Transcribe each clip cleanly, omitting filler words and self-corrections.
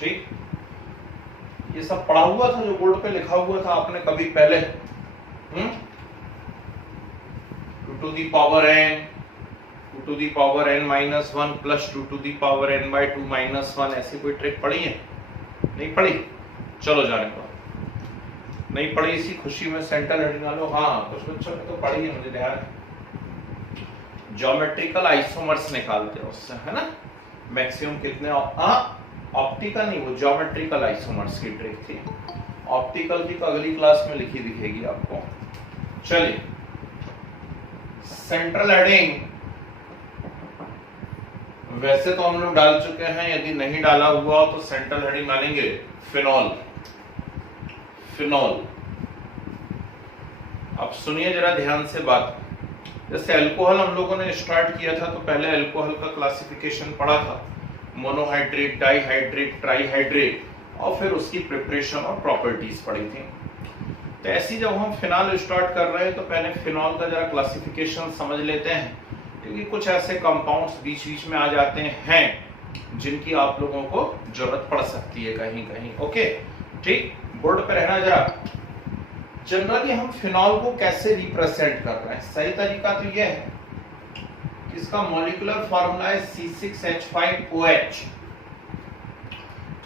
ठीक, ये सब पढ़ा हुआ था जो बोर्ड पे लिखा हुआ था आपने कभी पहले। 2 to the power n, 2 to the power n minus 1 plus 2 to the power n by 2 minus 1, ऐसी कोई ट्रिक पढ़ी है? नहीं पढ़ी? चलो जाने दो, नहीं पढ़ी इसी खुशी में सेंट्रल हेडिंग डालो। हाँ, कुछ बच्चों ने तो पढ़ी है, मुझे ध्यान है। ज्योमेट्रिकल आइसोमर्स निकालते हैं उससे, है ना, मैक्सिमम कितने, ऑप्टिकल नहीं, वो ज्योमेट्रिकल आइसोमर्स की ट्रिक थी। ऑप्टिकल की तो अगली क्लास में लिखी दिखेगी आपको। चलिए, सेंट्रल हेडिंग वैसे तो हम लोग डाल चुके हैं, यदि नहीं डाला हुआ हो तो सेंट्रल हेडिंग डालेंगे फिनॉल। फिनॉल, अब सुनिए जरा ध्यान से बात। जैसे अल्कोहल हम लोगों ने स्टार्ट किया था तो पहले अल्कोहल का क्लासिफिकेशन पढ़ा था, मोनोहाइड्रेट, डाइहाइड्रेट, ट्राइहाइड्रेट, और फिर उसकी प्रिपरेशन और प्रॉपर्टीज पढ़ी थी। तो ऐसी जब हम फिनॉल स्टार्ट कर रहे हैं तो पहले फिनॉल का जरा क्लासिफिकेशन समझ लेते हैं, क्योंकि कुछ ऐसे कंपाउंड्स बीच बीच में आ जाते हैं जिनकी आप लोगों को जरूरत पड़ सकती है कहीं कहीं। ओके, ठीक, बोर्ड पे रहना जरा। जनरली हम फिनॉल को कैसे रिप्रेजेंट कर रहे हैं? सही तरीका तो यह है कि इसका मॉलिक्यूलर फॉर्मूला है C6H5OH।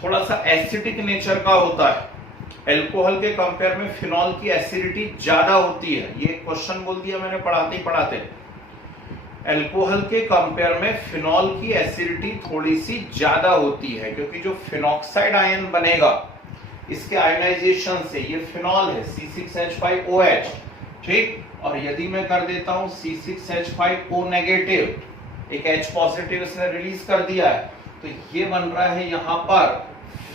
थोड़ा सा एसिडिक नेचर का होता है, अल्कोहल के कंपेयर में फिनॉल की एसिडिटी ज्यादा होती है। ये क्वेश्चन बोल दिया मैंने पढ़ाते ही पढ़ाते। अल्कोहल के कंपेयर में फिनॉल की एसिडिटी थोड़ी सी ज्यादा होती है, क्योंकि जो फिनॉक्साइड आयन बनेगा इसके आयनाइजेशन से, ये फिनॉल है C6H5OH, ठीक, और यदि मैं कर देता हूं C6H5O नेगेटिव, एक H पॉजिटिव इसने रिलीज कर दिया है, तो ये बन रहा है यहां पर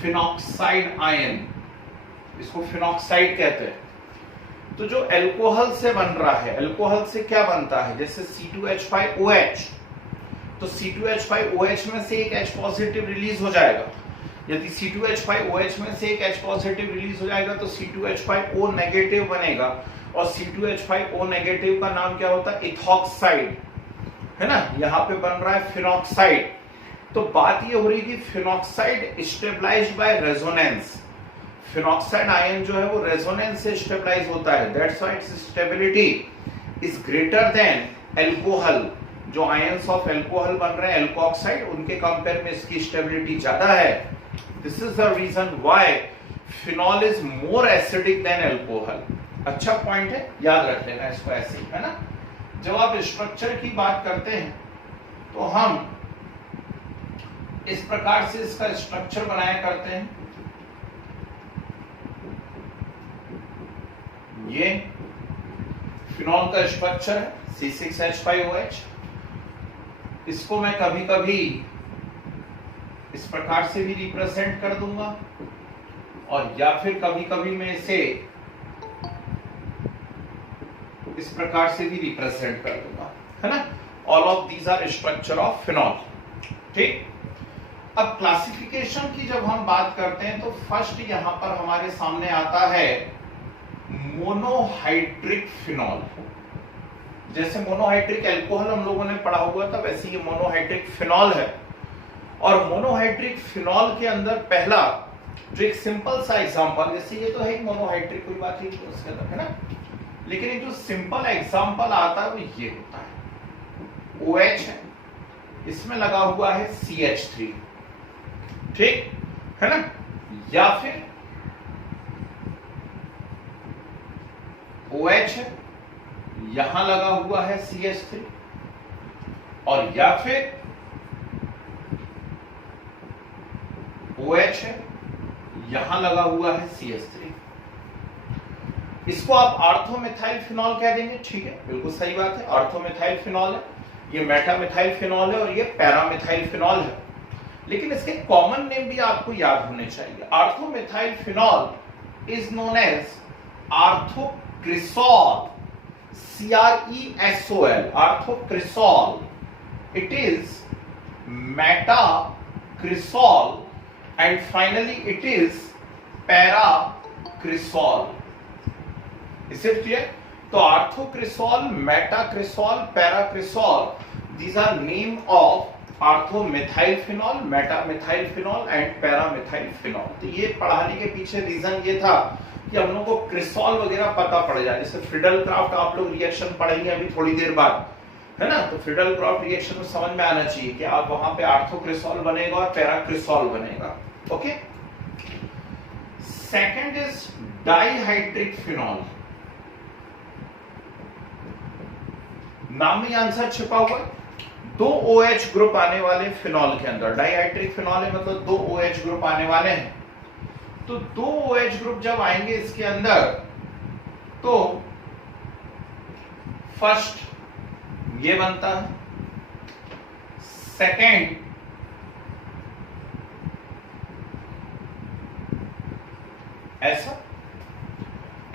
फिनॉक्साइड आयन, इसको फिनॉक्साइड कहते हैं। तो जो अल्कोहल से बन रहा है, अल्कोहल से क्या बनता है, जैसे C2H5OH, तो C2H5OH में से एक H पॉजिटिव रिलीज हो जाएगा। यदि C2H5OH में से एक H पॉजिटिव रिलीज हो जाएगा तो C2H5O नेगेटिव बनेगा, और C2H5O नेगेटिव का नाम क्या होता है? इथॉक्साइड, है ना, यहां पे बन रहा है फिनॉक्साइड। तो बात ये हो रही कि phenoxide stabilised by resonance, phenoxide ion जो है वो रेजोनेंस से स्टेबलाइज होता है, that's why its stability is greater than alcohol. जो आयंस ऑफ अल्कोहल बन रहे हैं अल्कोक्साइड, उनके कंपेयर में इसकी स्टेबिलिटी ज्यादा है। This is the reason why phenol is more acidic than alcohol. अच्छा पॉइंट है, याद रख लेना इसको ऐसे ही, है ना। जब आप स्ट्रक्चर की बात करते हैं तो हम इस प्रकार से इसका स्ट्रक्चर बनाया करते हैं। ये फिनॉल का स्ट्रक्चर है C6H5OH। इसको मैं कभी कभी इस प्रकार से भी रिप्रेजेंट कर दूंगा, और या फिर कभी कभी मैं इसे इस प्रकार से भी रिप्रेजेंट कर दूंगा, है ना। All of these are structure of phenol, ठीक। अब क्लासिफिकेशन की जब हम बात करते हैं तो फर्स्ट यहां पर हमारे सामने आता है मोनोहाइड्रिक फिनॉल। जैसे मोनोहाइड्रिक अल्कोहल हम लोगों ने पढ़ा हुआ था, वैसे ये मोनोहाइड्रिक फिनॉल है। और मोनोहाइड्रिक फिनॉल के अंदर पहला जो एक सिंपल सा एग्जांपल, जैसे ये तो है मोनोहाइड्रिक, कोई बात नहीं उसके अंदर, है ना, लेकिन एक जो सिंपल एग्जांपल आता है वो ये होता है, OH है, इसमें लगा हुआ है CH3, ठीक है ना, या फिर OH है, यहां लगा हुआ है CH3, और या फिर OH है, यहां लगा हुआ है CH3। इसको आप ऑर्थोमेथाइल फिनॉल कह देंगे, ठीक है, बिल्कुल सही बात है, ऑर्थोमेथाइल फिनॉल है, ये मेटामिथाइल फिनॉल है, और ये पैरामिथाइल फिनॉल है। लेकिन इसके कॉमन नेम भी आपको याद होने चाहिए। Orthomethyl phenol is known as orthocresol, CRESOL, orthocresol. It is metacresol and finally it is paracrisol. Is it clear? तो orthocresol, metacresol, paracresol, these are name of orthomethyl phenol, metamethyl phenol and paramethyl phenol. तो ये पढ़ाने के पीछे reason ये था कि हम लोग को क्रिसॉल वगैरह पता पड़ जाए। जैसे फ्रीडल क्राफ्ट आप लोग रिएक्शन पढ़ेंगे अभी थोड़ी देर बाद, है ना, तो फ्रीडल क्राफ्ट रिएक्शन में समझ में आना चाहिए कि आप वहां पे आर्थोक्रिसॉल बनेगा और पैराक्रिसॉल बनेगा। Okay, second is dihydric phenol. नाम में आंसर छिपा हुआ है। 2 OH ग्रुप आने वाले फिनॉल के अंदर, डाइहाइड्रिक फिनॉल है मतलब 2 OH ग्रुप आने वाले हैं। तो 2 OH ग्रुप जब आएंगे इसके अंदर, तो फर्स्ट ये बनता है, सेकेंड ऐसा,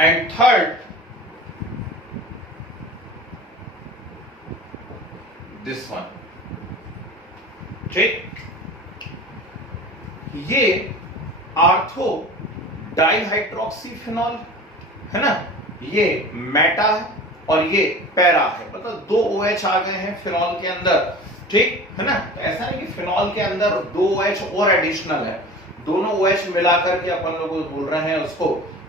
एंड थर्ड दिस वन। ठीक, ये आर्थो डाइहाइड्रोक्सी फिनॉल है ना, ये मेटा है और ये पैरा है, मतलब 2 OH आ गए हैं फिनॉल के अंदर। ठीक है ना, तो ऐसा नहीं कि फिनॉल के अंदर 2 OH और एडिशनल है, दोनों OH मिलाकर के अपन लोग बोल रहे हैं उसको।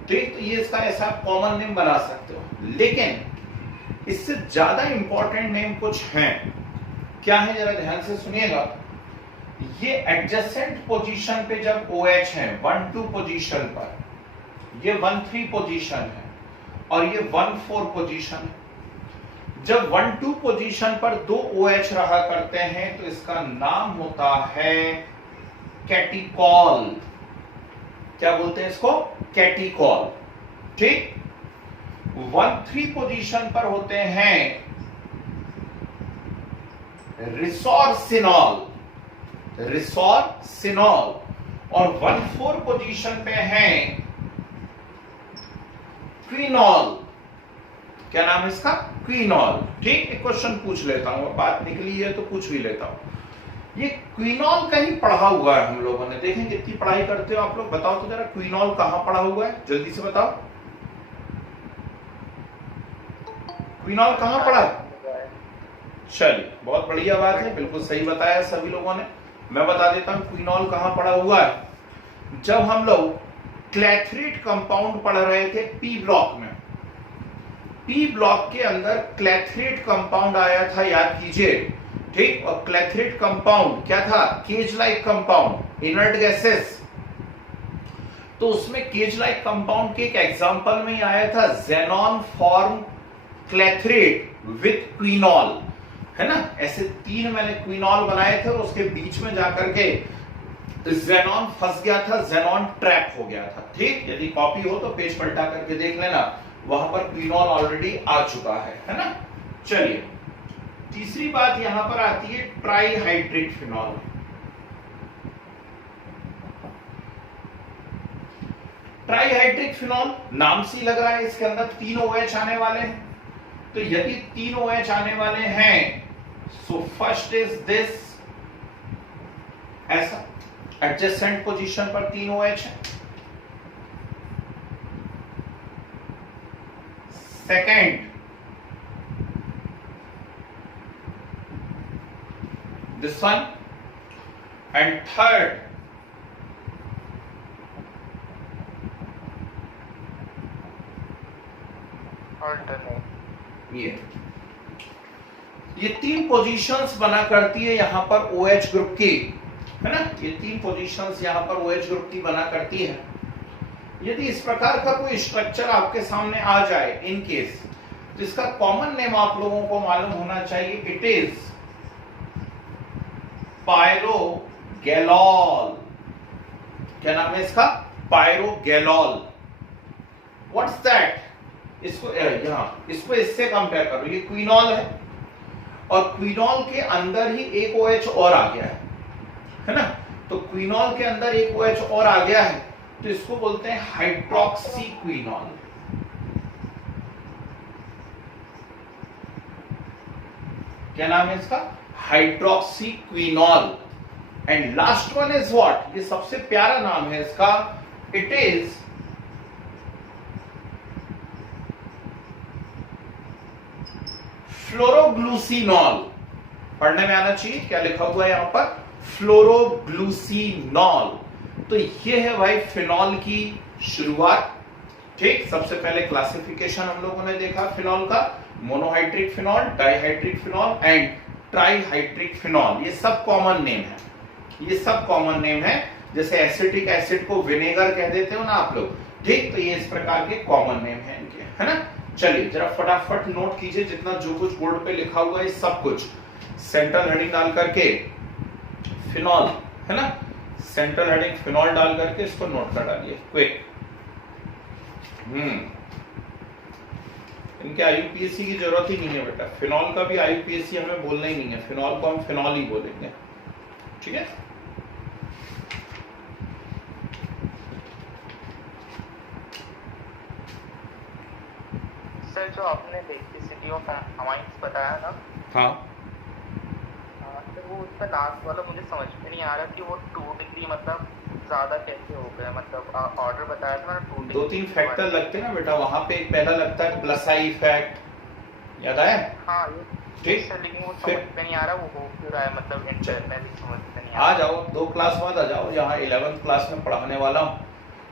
ठीक, तो ये इसका ऐसा कॉमन नेम बना सकते हो, लेकिन इससे ज्यादा इंपॉर्टेंट नेम कुछ हैं। क्या है जरा ध्यान से सुनिएगा। ये एडजेसेंट पोजीशन पे जब OH है 1-2 पोजीशन पर, ये 1-3 पोजीशन है और ये 1-4 पोजीशन है। जब 1-2 पोजीशन पर 2 OH रहा करते हैं तो इसका नाम होता है कैटिकॉल। क्या बोलते हैं इसको? कैटिकॉल। ठीक, 1-3 पोजीशन पर होते हैं रिसोर्सिनॉल, रिसोर्सिनॉल, और 1-4 पोजीशन पे हैं क्विनॉल। क्या नाम है इसका? क्विनॉल। ठीक, एक क्वेश्चन पूछ लेता हूं, बात निकली है तो पूछ भी लेता हूं। ये क्विनॉल कहीं पढ़ा हुआ है हम लोगों ने, देखें कितनी पढ़ाई करते हो आप लोग, बताओ तो जरा क्विनॉल कहां पढ़ा हुआ है, जल्दी से बताओ। क्विनॉल कहां पढ़ा है? चलिए, बहुत बढ़िया बात है, बिल्कुल सही बताया सभी लोगों ने। मैं बता देता हूं क्विनॉल कहां पढ़ा हुआ है। जब हम लोग क्लैथरेट कंपाउंड पढ़ रहे थे पी ब्लॉक में, पी ब्लॉक के अंदर क्लैथरेट कंपाउंड आया था, याद कीजिए। ठीक, और क्लैथरेट कंपाउंड क्या था? Cage like compound, inert gases. तो उसमें केज लाइक कंपाउंड के एक एग्जांपल में ही आया था xenon form clathrate with quinol, है ना। ऐसे 3 मैंने क्विनॉल बनाए थे और उसके बीच में जाकर के ज़ेनॉन फंस गया था, ज़ेनॉन ट्रैप हो गया था। ठीक, यदि कॉपी हो तो पेज पलटा करके देख लेना, वहां पर क्विनॉल ऑलरेडी आ चुका है ना। चलिए, तीसरी बात यहां पर आती है ट्राइहाइड्रिक फिनॉल। ट्राइहाइड्रिक फिनॉल नाम से लग रहा है इसके अंदर 3 OH आने वाले हैं। तो यदि 3 OH आने वाले हैं, सो फर्स्ट इज दिस, ऐसा एडजेसेंट पोजीशन पर 3 OH है। Second this one, and third ये 3 पोजीशंस बना करती है यहां पर OH ग्रुप की, है ना। ये 3 पोजीशंस यहां पर OH ग्रुप की बना करती है। यदि इस प्रकार का कोई स्ट्रक्चर आपके सामने आ जाए इन केस, तो इसका कॉमन नेम आप लोगों को मालूम होना चाहिए। It is pyrogallol. क्या नाम है इसका? पायरोगैलॉल। What's that? इसको यहां इसको इससे कंपेयर करो, ये क्विनॉल है और क्विनॉल के अंदर ही एक OH और आ गया है ना। तो क्विनॉल के अंदर एक OH और आ गया है, तो इसको बोलते हैं हाइड्रोक्सी क्विनॉल। क्या नाम है इसका? Hydroxy quinol. And last one is what? ये सबसे प्यारा नाम है इसका, इट इज फ्लोरोग्लूसिनॉल। पढ़ने में आना चाहिए। क्या लिखा हुआ है यहाँ पर? फ्लोरोग्लूसिनॉल। तो ये है भाई फिनॉल की शुरुआत। ठीक, सबसे पहले क्लासिफिकेशन हम लोगों ने देखा फिनॉल का, monohydric phenol, dihydric phenol and trihydric phenol. ये सब कॉमन नेम है, ये सब कॉमन नेम है। जैसे एसिटिक एसिड को विनेगर कह देते हो ना आप लोग, ठीक, तो ये इस प्रकार के कॉमन नेम है इनके, है ना। चलिए जरा फटाफट नोट कीजिए जितना जो कुछ बोर्ड पे लिखा हुआ है सब कुछ। सेंट्रल हेडिंग डाल करके फिनॉल, है ना, सेंट्रल हेडिंग फिनॉल डाल करके इसको नोट कर डालिए क्विक। इनके आईयूपीएससी की जरूरत ही नहीं है बेटा, फिनॉल का भी आईयूपीएससी हमें बोलना ही नहीं है, फिनॉल को हम फिनॉल ही बोलेंगे, ठीक है। सर जो आपने बेसिसिटी ऑफ अमाइंस बताया ना, हाँ, तो वो उसका लास्ट वाला मुझे समझ में नहीं आ रहा कि वो 2 डिग्री मतलब ज्यादा कैसे हो गया, मतलब ऑर्डर बताया था ना 2 डिग्री। 2-3 फैक्टर लगते हैं ना बेटा वहां पे। एक पहला लगता है प्लसाई इफेक्ट, याद आया? हाँ, ठीक, लेकिन वो समझ में नहीं आ रहा वो हो क्यों रहा है, मतलब इंटरनली समझ में नहीं आ जाओ 2 क्लास बाद आ जाओ, यहाँ 11th क्लास में पढ़ाने वाला हूँ।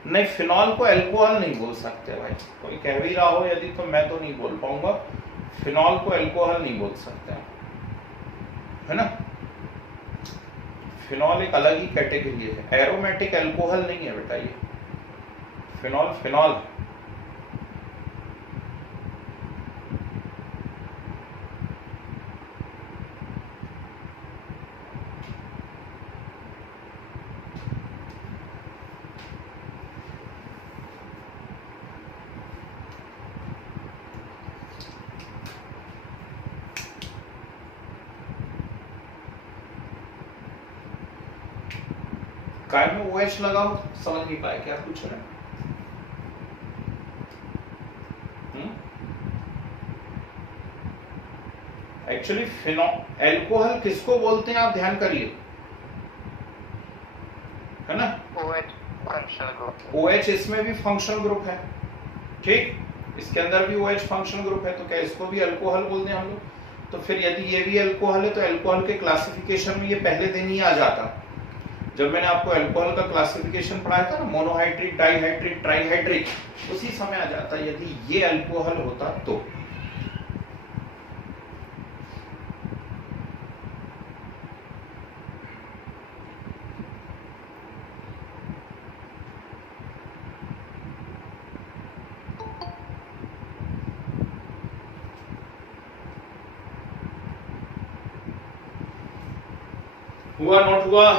नहीं, फिनॉल को अल्कोहल नहीं बोल सकते भाई, कोई कह भी रहा हो यदि तो मैं तो नहीं बोल पाऊंगा। फिनॉल को अल्कोहल नहीं बोल सकते, है ना। फिनॉल एक अलग ही कैटेगरी है, एरोमेटिक अल्कोहल नहीं है बेटा ये। फिनॉल फिनॉल काय में OH लगाओ, समझ नहीं पाया क्या पूछ रहे हैं? एक्चुअली फिनॉल अल्कोहल किसको बोलते हैं आप ध्यान करिए, है ना। OH फंक्शनल ग्रुप, OH इसमें भी फंक्शनल ग्रुप है, ठीक, इसके अंदर भी OH फंक्शनल ग्रुप है, तो क्या इसको भी अल्कोहल बोलते हैं हम लोग? तो फिर यदि ये भी अल्कोहल है तो अल्कोहल के क्लासिफिकेशन में ये पहले दिन ही आ जाता। जब मैंने आपको अल्कोहल का क्लासिफिकेशन पढ़ाया था ना, मोनोहाइड्रिक, डाइहाइड्रिक, ट्राइहाइड्रिक, उसी समय आ जाता यदि ये अल्कोहल होता तो। हुआ नोट हुआ?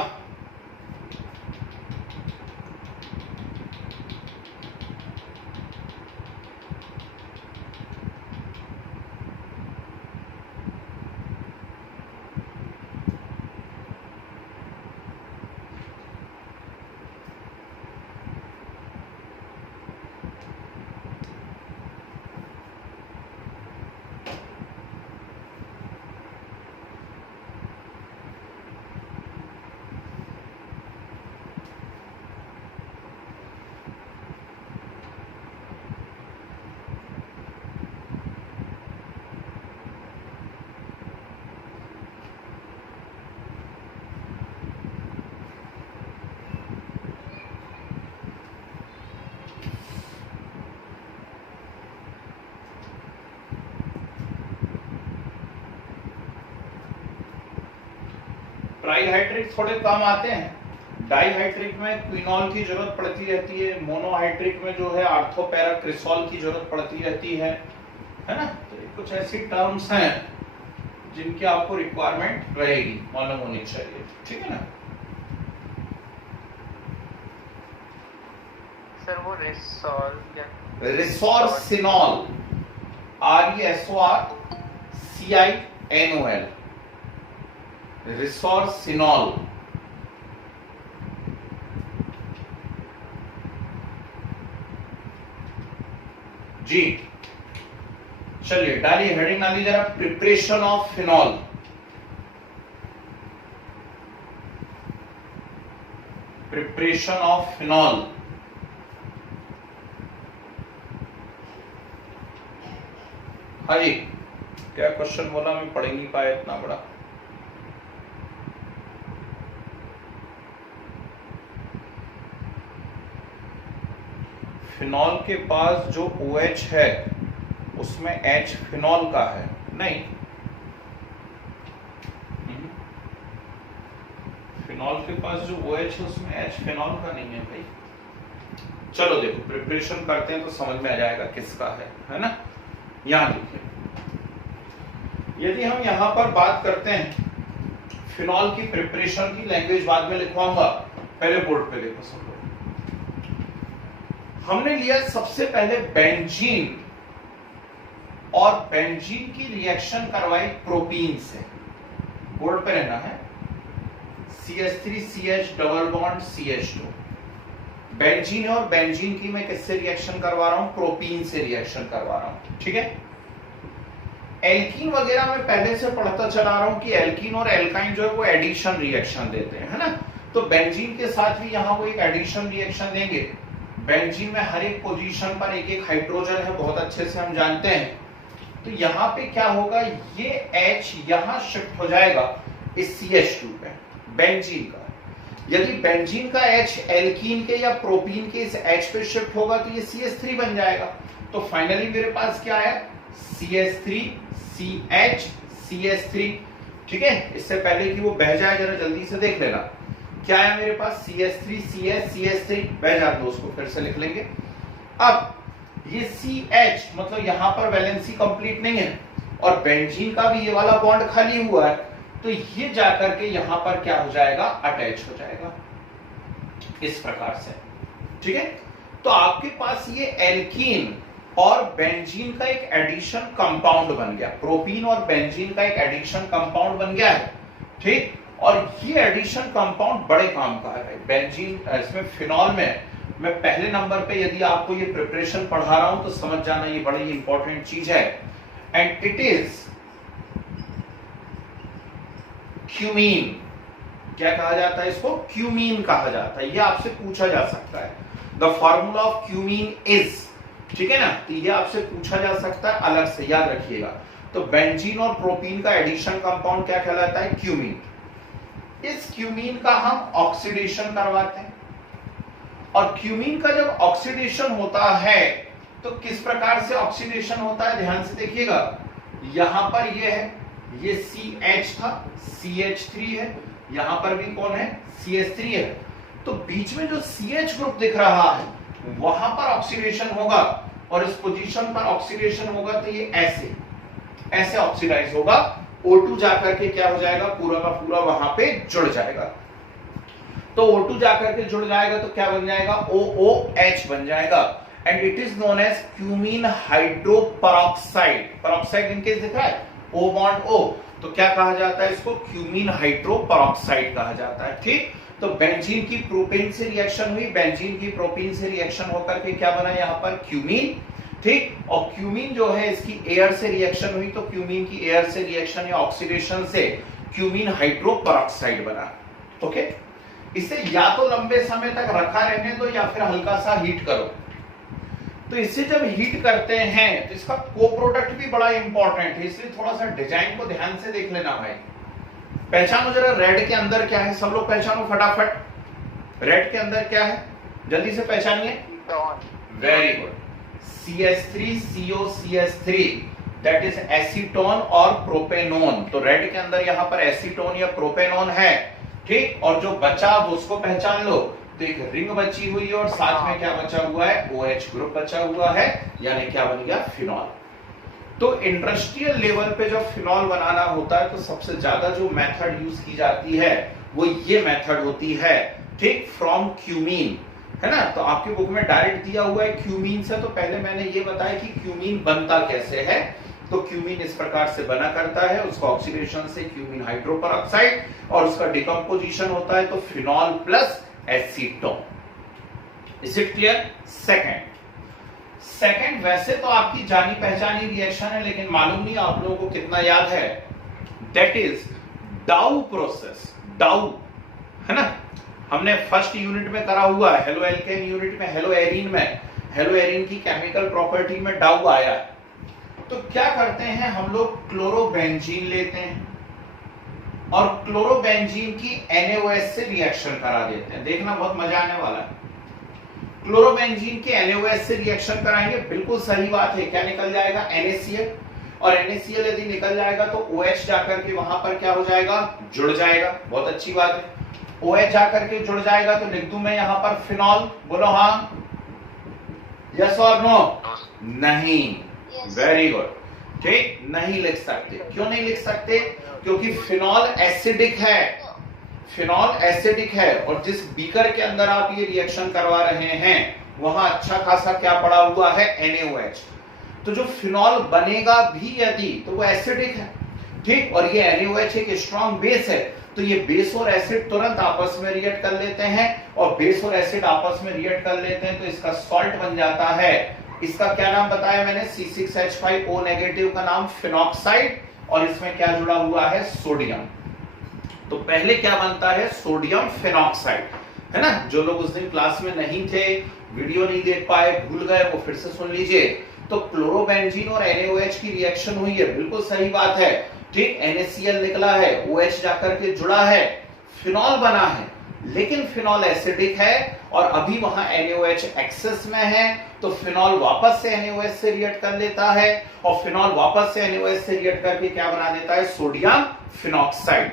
ट्राइहाइड्रिक थोड़े कम आते हैं, डाइहाइड्रिक में क्विनॉल की जरूरत पड़ती रहती है, मोनोहाइड्रिक में जो है आर्थोपैराक्रिसॉल की जरूरत पड़ती रहती है ना। तो ये कुछ ऐसी टर्म्स हैं जिनकी आपको रिक्वायरमेंट रहेगी, मालूम होनी चाहिए, ठीक है ना। सर वो रिसोर्सिनॉल, RESORCINOL, रिसोर्सिनॉल। जी चलिए डालिए हेडिंग डालिए जरा, preparation of phenol. Preparation of phenol. हाँ जी, क्या क्वेश्चन बोला, मैं पढ़ नहीं पाया इतना बड़ा। फिनॉल के पास जो OH है उसमें H फिनॉल का है? नहीं, फिनॉल के पास जो OH है उसमें H फिनॉल का नहीं है भाई। चलो देखो प्रिपरेशन करते हैं तो समझ में आ जाएगा किसका है ना। यहां देखिए, यदि हम यहां पर बात करते हैं फिनॉल की प्रिपरेशन की, लैंग्वेज बाद में लिखवाऊंगा, पहले बोर्ड पे देखो सब लोग। हमने लिया सबसे पहले बेंजीन, और बेंजीन की रिएक्शन करवाई प्रोपीन से। बोर्ड पे रहना है, CH3CH double bond CH2। Benzene और बेंजीन की मैं किससे रिएक्शन करवा रहा हूं? प्रोपीन से रिएक्शन करवा रहा हूं, ठीक है। एल्कीन वगैरह मैं पहले से पढ़ता चला रहा हूं कि एल्कीन और एल्काइन जो है वो एडिशन रिएक्शन देते हैं, है ना। तो बेंजीन के साथ भी यहां वो एक एडिशन रिएक्शन देंगे। बेंजीन में हर एक पोजीशन पर एक एक हाइड्रोजन है, बहुत अच्छे से हम जानते हैं। तो यहां पे क्या होगा, ये H यहां शिफ्ट हो जाएगा इस CH2 पे, बेंजीन का। यदि बेंजीन का H एल्कीन के या प्रोपीन के इस H पे शिफ्ट होगा तो ये CH3 बन जाएगा। तो फाइनली मेरे पास क्या है, CH3 CH CH3, ठीक है। इससे पहले कि वो बह जाए जरा जल्दी से देख लेना क्या है मेरे पास, CH3 CH CH3, बह जा दो, उसको फिर से लिख लेंगे। अब ये CH मतलब यहां पर वैलेंसी कंप्लीट नहीं है, और बेंजीन का भी ये वाला बॉन्ड खाली हुआ है, तो ये जाकर के यहां पर क्या हो जाएगा, अटैच हो जाएगा इस प्रकार से, ठीक है। तो आपके पास ये एल्कीन और बेंजीन का एक एडिशन कंपाउंड बन गया, प्रोपीन और बेंजीन का एक एडिशन कंपाउंड बन गया है, ठीक। और ये एडिशन कंपाउंड बड़े काम का है भाई। बेंजीन इसमें फिनॉल में मैं पहले नंबर पे यदि आपको ये प्रिपरेशन पढ़ा रहा हूं तो समझ जाना ये बड़ी इंपॉर्टेंट चीज है, एंड इट इज क्यूमीन। क्या कहा जाता है इसको, क्यूमीन कहा जाता है। ये आपसे पूछा जा सकता है, the formula of cumene is, ठीक है ना। तो ये आपसे पूछा जा सकता है, अलग से याद रखिएगा। तो बेंजीन और प्रोपीन का एडिशन कंपाउंड क्या कहलाता है, क्यूमीन। इस क्यूमीन का हम ऑक्सीडेशन करवाते हैं, और क्यूमीन का जब ऑक्सीडेशन होता है तो किस प्रकार से ऑक्सीडेशन होता है, ध्यान से देखिएगा। यहां पर ये है, ये CH था, CH3 है, यहां पर भी कौन है, CH3 है। तो बीच में जो CH ग्रुप दिख रहा है वहां पर ऑक्सीडेशन होगा, और इस पोजीशन पर ऑक्सीडेशन होगा तो ये ऐसे ऐसे ऑक्सीडाइज होगा। O2 जाकर के क्या हो जाएगा, पूरा का पूरा वहां पे जुड़ जाएगा। तो O2 जाकर के जुड़ जाएगा तो क्या बन जाएगा, OOH बन जाएगा, and it is known as cumene hydroperoxide. Peroxide in case दिख रहा है, O बॉन्ड O, तो क्या कहा जाता है इसको, क्यूमीन हाइड्रोपेरोक्साइड कहा जाता है, ठीक। तो बेंजीन की प्रोपेन से रिएक्शन हुई, बेंजीन की प्रोपीन से रिएक्शन होकर के क्या बना यहाँ पर, क्यूमीन, ठीक। और क्यूमीन जो है इसकी एयर से रिएक्शन हुई, तो क्यूमीन की एयर से रिएक्शन या ऑक्सीडेशन से क्यूमीन हाइड्रोपेरोक्साइड बना, ओके। इसे या तो लंबे समय तक रखा रहने दो या फिर हल्का सा हीट करो। तो इससे जब हीट करते हैं तो इसका को प्रोडक्ट भी बड़ा इंपॉर्टेंट है, इसलिए थोड़ा सा डिजाइन को ध्यान से देख लेना भाई। पहचानो जरा, रेड के अंदर क्या है, सब लोग पहचानो फटाफट। रेड के अंदर क्या है, जल्दी से पहचानिए। Very good, CH3COCH3, that is acetone और प्रोपेनोन। तो रेड के अंदर यहां पर एसीटोन या प्रोपेनोन है, ठीक। और जो बचा वो उसको पहचान लो, तो एक रिंग बची हुई है और साथ में क्या बचा हुआ है, OH ग्रुप बचा हुआ है, यानी क्या बन गया, फिनॉल। तो इंडस्ट्रियल लेवल पे जब फिनॉल बनाना होता है तो सबसे ज्यादा जो मेथड यूज की जाती है वो ये मेथड होती है, ठीक, फ्रॉम क्यूमीन, है ना। तो आपकी बुक में डायरेक्ट दिया हुआ है क्यूमीन से। तो पहले मैंने ये बताया कि क्यूमीन बनता कैसे है। तो क्यूमीन इस प्रकार से बना करता है, उसका ऑक्सीडेशन से क्यूमीन हाइड्रोपेरोक्साइड, और उसका डिकम्पोजिशन होता है तो phenol plus acetone. Is it clear. Second वैसे तो आपकी जानी पहचानी रिएक्शन है, लेकिन मालूम नहीं आप लोगों को कितना याद है, दैट इज डाउ प्रोसेस। डाउ, है ना, हमने फर्स्ट यूनिट में करा हुआ है, हेलो एल्केन यूनिट में, हेलो एरीन में, हेलो एरीन की केमिकल प्रॉपर्टी में डाउ आया है। तो क्या करते हैं हम लोग, क्लोरोबेंजीन लेते हैं और क्लोरोबेंजीन की NaOH से रिएक्शन करा देते हैं। देखना बहुत मजा आने वाला है। क्लोरोबेंजीन के NaOH से रिएक्शन कराएंगे, बिल्कुल सही बात है। क्या निकल जाएगा? NaCl, और NaCl यदि निकल जाएगा तो OH जाकर के वहां पर क्या हो जाएगा? जुड़ जाएगा। बहुत अच्छी बात है। OH जाकर के जुड़ जाएगा तो लिख दूं मैं यहां पर फिनॉल। बोलो हाँ, यस और नो? नहीं। Very good. ठीक, नहीं लिख सकते। क्यों नहीं लिख सकते? क्योंकि फिनॉल एसिडिक है, फिनॉल एसिडिक है, और जिस बीकर के अंदर आप ये रिएक्शन करवा रहे हैं वहां अच्छा खासा क्या पड़ा हुआ है? NaOH। तो जो फिनॉल बनेगा भी यदि तो वो एसिडिक है। ठीक, और ये NaOH एक स्ट्रॉन्ग बेस है, तो ये बेस और एसिड तुरंत आपस में रिएक्ट कर लेते हैं, और बेस और एसिड आपस में रिएक्ट कर लेते हैं तो इसका सॉल्ट बन जाता है। इसका क्या नाम बताया मैंने? C6H5O नेगेटिव का नाम फिनॉक्साइड, और इसमें क्या जुड़ा हुआ है? सोडियम। तो पहले क्या बनता है? सोडियम फिनॉक्साइड, है ना। जो लोग उस दिन क्लास में नहीं थे, वीडियो नहीं देख पाए, भूल गए, वो फिर से सुन लीजिए। तो क्लोरोबेंजीन और NaOH की रिएक्शन हुई है, बिल्कुल सही बात है। ठीक, NaCl निकला है, OH जाकर के जुड़ा है, फिनॉल बना है, लेकिन फिनॉल एसिडिक है और अभी वहां NaOH एक्सेस में है, तो फिनॉल वापस से NaOH से रिएक्ट कर लेता है, और फिनॉल वापस से NaOH से रिएक्ट करके क्या बना देता है? Sodium phenoxide.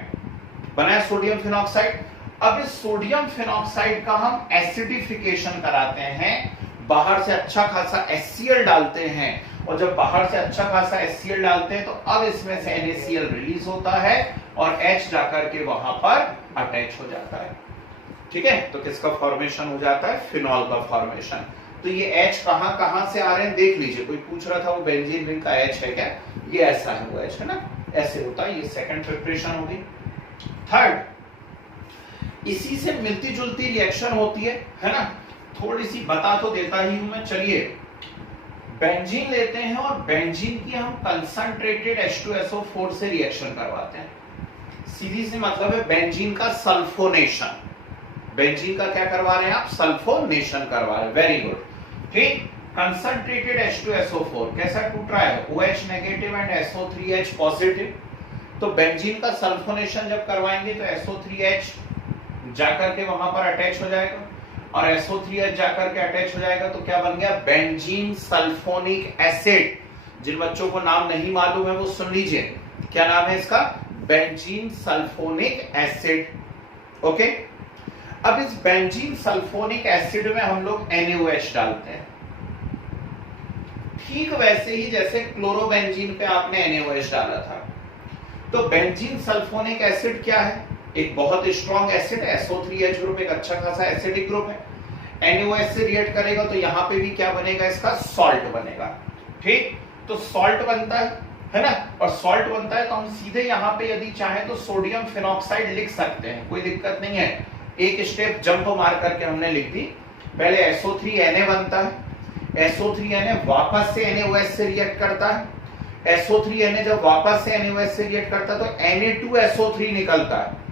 बनाया सोडियम फिनॉक्साइड। अब इस सोडियम फिनॉक्साइड का हम एसिडिफिकेशन कराते हैं, बाहर से अच्छा खासा HCl डालते हैं, और जब बाहर से अच्छा खासा HCl डालते हैं तो अब इसमें से NaCl रिलीज होता है और H जाकर के वहां पर अटैच हो जाता है। ठीक है, तो किसका फॉर्मेशन हो जाता है? फिनॉल का फॉर्मेशन। तो ये H कहां से आ रहे हैं देख लीजिए। कोई पूछ रहा था वो बेंजीन रिंग का H है क्या? ये ऐसा है, वो H है ना, ऐसे होता है। ये सेकंड प्रिपरेशन होगी। थर्ड, इसी से मिलती जुलती रिएक्शन होती है ना। थोड़ी सी बता तो देता ही हूं मैं। चलिए, बेंजीन लेते हैं और बेंजीन की हम कंसंट्रेटेड H2SO4 से रिएक्शन करवाते हैं। सीधी सी मतलब है बेंजीन का सल्फोनेशन। बेंजीन का क्या करवा रहे हैं आप? सल्फोनेशन करवा रहे हैं। Very good. ठीक, कंसंट्रेटेड H2SO4 कैसा टूट रहा है? OH negative and SO3H positive. तो बेंजीन का सल्फोनेशन जब करवाएंगे तो SO3H जाकर के वहां पर अटैच हो जाएगा, और SO3H जाकर के अटैच हो जाएगा तो क्या बन गया? Benzene sulphonic acid. जिन बच्चों को नाम नहीं मालूम है वो सुन लीजिए, क्या नाम है इसका? Benzene sulphonic acid. ओके, अब इस बेंजीन सल्फोनिक एसिड में हम लोग NaOH डालते हैं, ठीक वैसे ही जैसे क्लोरोबेंजीन पे आपने NaOH डाला था। तो बेंजीन सल्फोनिक एसिड क्या है? एक बहुत स्ट्रॉन्ग एसिड है, SO3H ग्रुप एक अच्छा खासा एसिडिक ग्रुप है। NaOH से रिएक्ट करेगा तो यहां पे भी क्या बनेगा? इसका सॉल्ट बनेगा। ठीक, तो सॉल्ट बनता है ना, और सॉल्ट बनता है तो हम सीधे यहां पे यदि चाहें तो सोडियम फिनॉक्साइड लिख सकते हैं, कोई दिक्कत नहीं है। एक स्टेप जंप मार करके हमने लिख दी। पहले SO3Na बनता है, SO3Na वापस से NaOH से रिएक्ट करता है, SO3Na जब वापस से NaOH से रिएक्ट करता है तो Na2SO3 निकलता है।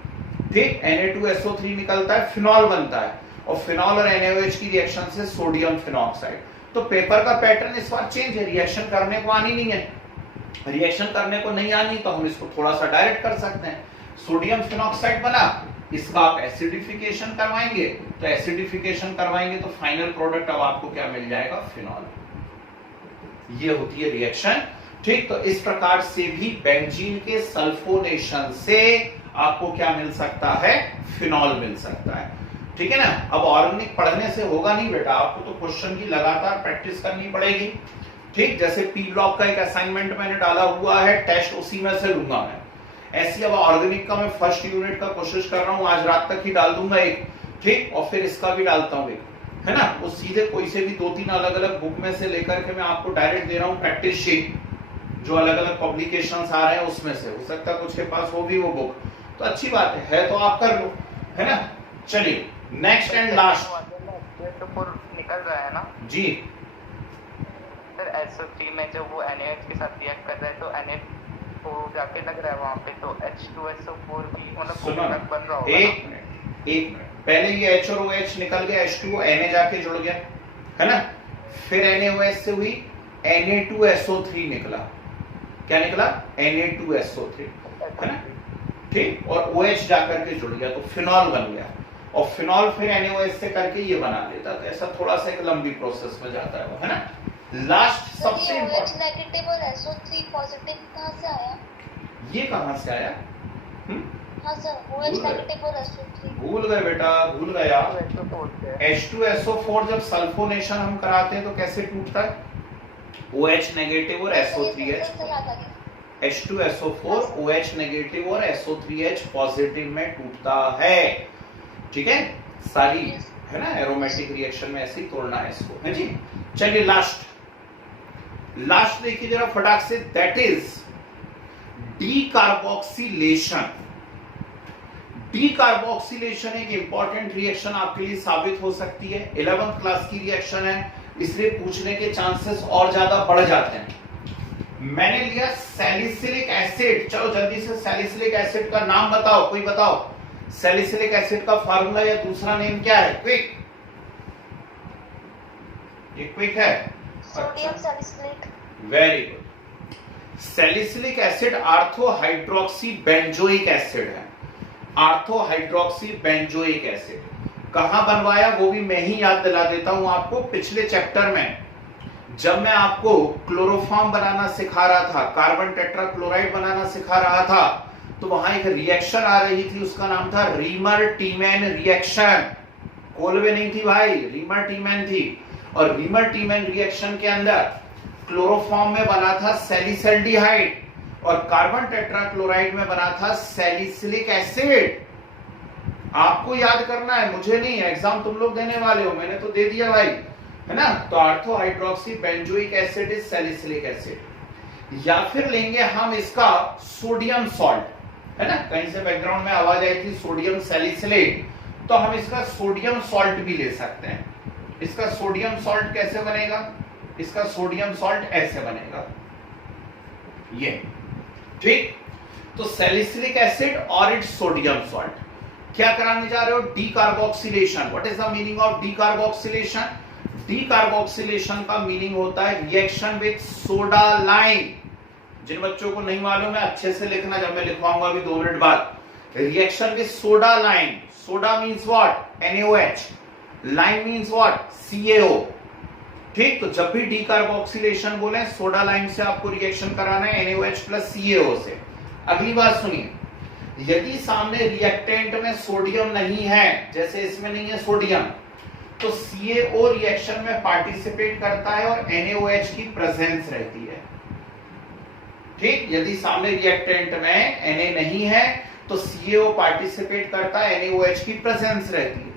ठीक, Na2SO3 निकलता है, फिनॉल बनता है, और फिनॉल और NaOH की रिएक्शन से सोडियम फिनॉक्साइड। तो पेपर का पैटर्न इस बार चेंज है, रिएक्शन करने को आनी नहीं है। रिएक्शन करने को नहीं आनी तो हम इसको थोड़ा सा डायरेक्ट कर सकते हैं। सोडियम फिनॉक्साइड बना, इसका आप एसिडिफिकेशन करवाएंगे, तो एसिडिफिकेशन करवाएंगे तो फाइनल प्रोडक्ट अब आपको क्या मिल जाएगा? फिनॉल। ये होती है रिएक्शन। ठीक, तो इस प्रकार से भी बेंजीन के सल्फोनेशन से आपको क्या मिल सकता है? फिनॉल मिल सकता है। ठीक है ना। अब ऑर्गेनिक पढ़ने से होगा नहीं बेटा, आपको तो क्वेश्चन की लगातार प्रैक्टिस करनी पड़ेगी। ठीक, जैसे पी ब्लॉक का एक असाइनमेंट मैंने डाला हुआ है, टेस्ट उसी में से लूंगा मैं। ऐसी अब ऑर्गेनिक का मैं फर्स्ट यूनिट का कोशिश कर रहा हूं, आज रात तक ही डाल दूंगा एक। ठीक, और फिर इसका भी डालता हूं एक, है ना। वो सीधे कोई से भी 2-3 अलग अलग बुक में से लेकर के मैं आपको डायरेक्ट दे रहा हूं प्रैक्टिस शीट, जो अलग अलग पब्लिकेशंस आ रहे हैं उसमें से। हो सकता है कुछ के पास हो भी वो बुक, तो अच्छी बात है तो आप कर लो, है ना। चलिए नेक्स्ट एंड लास्ट। निकल रहा है ना जी सर, SO3 में जब वो NaH के साथ रिएक्ट कर रहा है तो NH को जाके लग रहा है वहां पे, तो H2SO4 भी मतलब प्रोडक्ट बन रहा होगा। एक मिनट, पहले ये H और OH निकल गया, H2O Na जाके जुड़ गया, है ना। फिर NaOH से हुई Na2SO3 निकला। क्या निकला? Na2SO3, है ना। ठीक, और OH जाकर के जुड़ गया तो फिनॉल बन गया, और फिनॉल फिर NaOH से करके ये बना देता। तो ऐसा थोड़ा सा एक लंबी प्रोसेस में जाता है वो, है ना। लास्ट सबसे OH नेगेटिव और SO3 पॉजिटिव कहां से आया? ये कहां से आया? हाँ सर, OH नेगेटिव और SO3 भूल गए बेटा, भूल गया। H2SO4 H2SO4 जब सल्फोनेशन हम कराते हैं तो कैसे टूटता है? OH नेगेटिव और SO3H। H2SO4 OH नेगेटिव और SO3H पॉजिटिव में टूटता है, ठीक है। सारी है ना एरोमेटिक रिएक्शन में ऐसे ही तोड़ना है इसको, है जी। चलिए लास्ट देखिए जरा फटाक से, दैट इज डीकार्बोक्सिलेशन। डीकार्बोक्सिलेशन एक इंपॉर्टेंट रिएक्शन आपके लिए साबित हो सकती है। 11th क्लास की रिएक्शन है, इसलिए पूछने के चांसेस और ज्यादा बढ़ जाते हैं। मैंने लिया सैलिसिलिक एसिड। चलो जल्दी से सैलिसिलिक एसिड का नाम बताओ, कोई बताओ। सैलिसिलिक एसिड का फार्मूला या दूसरा नेम क्या है? क्विक, ये क्विक है। Sodium salicylate. Very good. Salicylic acid orthohydroxy benzoic acid है। आर्थोहाइड्रोक्सी बेंजोइक एसिड कहां बनवाया वो भी मैं ही याद दिला देता हूं आपको। पिछले चैप्टर में जब मैं आपको क्लोरोफॉर्म बनाना सिखा रहा था, कार्बन टेट्राक्लोराइड बनाना सिखा रहा था, तो वहां एक रिएक्शन आ रही थी, उसका नाम था रीमर टीमैन रिएक्शन। कोलवे नहीं थी भाई, रीमर टीमैन थी। और रीमर टीमैन रिएक्शन के अंदर क्लोरोफॉर्म में बना था सैलिसल्डिहाइड और कार्बन टेट्राक्लोराइड में बना था सैलिसिलिक एसिड। आपको याद करना है, मुझे नहीं। एग्जाम तुम लोग देने वाले हो, मैंने तो दे दिया भाई, है ना। तो orthohydroxy benzoic acid is salicylic acid. या फिर लेंगे हम इसका सोडियम सॉल्ट, है ना। कहीं से बैकग्राउंड में आवाज आई थी सोडियम सैलिसिलेट, तो हम इसका सोडियम सॉल्ट भी ले सकते हैं। इसका सोडियम सॉल्ट कैसे बनेगा? इसका सोडियम सॉल्ट ऐसे बनेगा, ये, ठीक। तो सैलिसिलिक एसिड और इट्स सोडियम सॉल्ट क्या कराने जा रहे हो? Decarboxylation. What is the meaning of decarboxylation? Decarboxylation का मीनिंग होता है रिएक्शन विद सोडा लाइम। जिन बच्चों को नहीं मालूम है अच्छे से लिखना, जब मैं लिखवाऊंगा अभी 2 मिनट बाद। Reaction with soda lime. Soda means what? NaOH। Lime means what? CaO। ठीक। तो जब भी डीकार्बोक्सिलेशन बोले सोडा लाइम से आपको रिएक्शन कराना है NaOH प्लस CaO से। अगली बात सुनिए, यदि सामने रिएक्टेंट में सोडियम नहीं है, जैसे इसमें नहीं है सोडियम, तो CaO रिएक्शन में पार्टिसिपेट करता है और NaOH की प्रेजेंस रहती है, ठीक। यदि सामने रिएक्टेंट में Na नहीं है तो CaO पार्टिसिपेट करता है, NaOH की प्रेजेंस रहती है।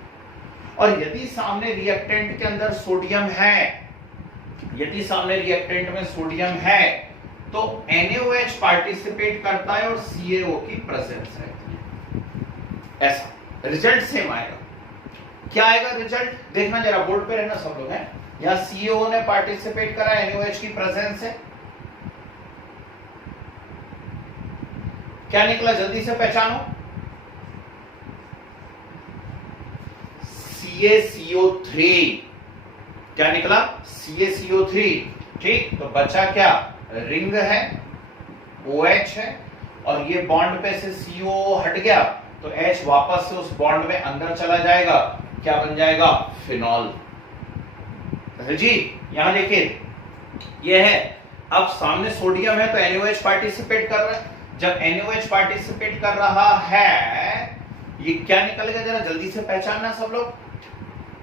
और यदि सामने रिएक्टेंट के अंदर सोडियम है, यदि सामने रिएक्टेंट में सोडियम है तो NaOH पार्टिसिपेट करता है और CaO की प्रेजेंस रहती है। ऐसा रिजल्ट सेम आएगा। क्या आएगा रिजल्ट? देखना जरा, बोर्ड पे रहना सब लोग, हैं। यहां CaO ने पार्टिसिपेट करा, NaOH की प्रेजेंस है। क्या निकला? जल्दी से पहचानो। CaCO3। क्या निकला? CaCO3, ठीक। तो बचा क्या? रिंग है, OH है, और ये बॉन्ड पे से CO हट गया तो H वापस से उस बॉन्ड में अंदर चला जाएगा। क्या बन जाएगा? फिनॉल। जी यहां देखिए, ये है। अब सामने सोडियम है तो NaOH पार्टिसिपेट कर रहा है। जब NaOH पार्टिसिपेट कर रहा है, ये क्या निकलेगा? जरा जल्दी से पहचानना सब लोग।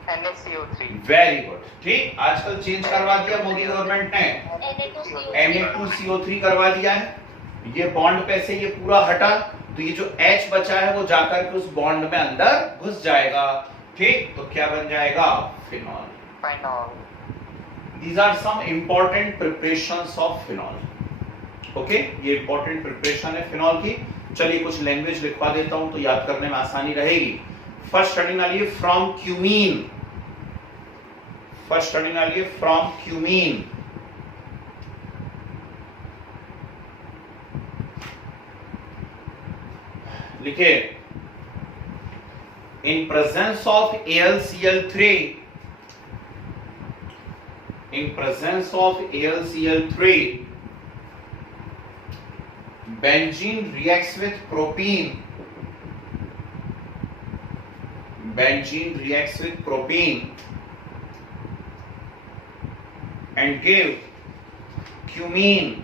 NaCO3। वेरी गुड, ठीक। आजकल चेंज करवा दिया मोदी गवर्नमेंट ने, Na2CO3 करवा दिया है। ये बॉन्ड पे से ये पूरा हटा तो ये जो H बचा है वो जाकर के उस बॉन्ड में अंदर घुस जाएगा, ठीक। तो क्या बन जाएगा? Phenol. These are some important preparations of phenol. Okay, ये इंपॉर्टेंट प्रिपरेशन है फिनॉल की। चलिए कुछ लैंग्वेज लिखवा देता हूं तो याद करने में आसानी रहेगी। फर्स्ट हेडिंग आ लिए फ्रॉम क्यूमीन। फर्स्ट हेडिंग आ लिए फ्रॉम क्यूमीन। लिखिए, in presence of AlCl3, in presence of AlCl3, benzene reacts with propene. benzene reacts with propene and give cumene.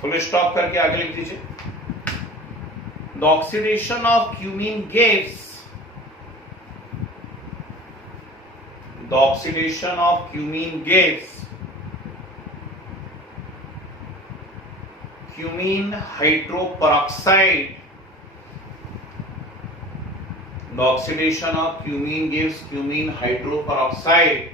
Full stop करके आगे लिख दीजिए. The oxidation of cumene gives cumene hydroperoxide. The oxidation of cumene gives cumene hydroperoxide,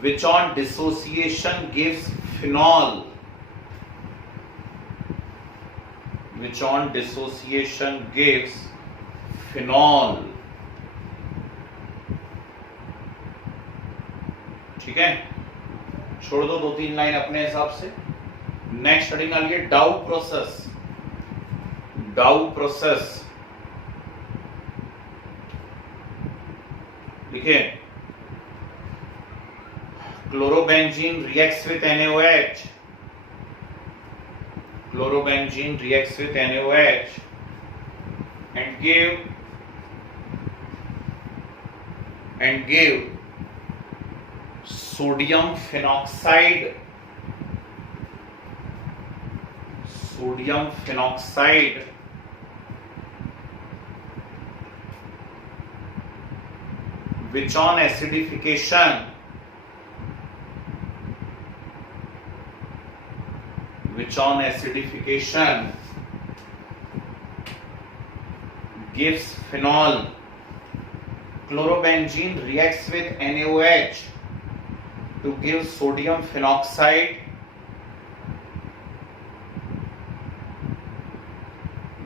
which on dissociation gives phenol. ठीक है, छोड़ दो 2-3 line अपने हिसाब से. नेक्स्ट हेडिंग आ गई डाउ प्रोसेस. देखिए, chlorobenzene reacts with NaOH. And give sodium phenoxide, which on acidification gives phenol. Chlorobenzene reacts with NaOH to give sodium phenoxide,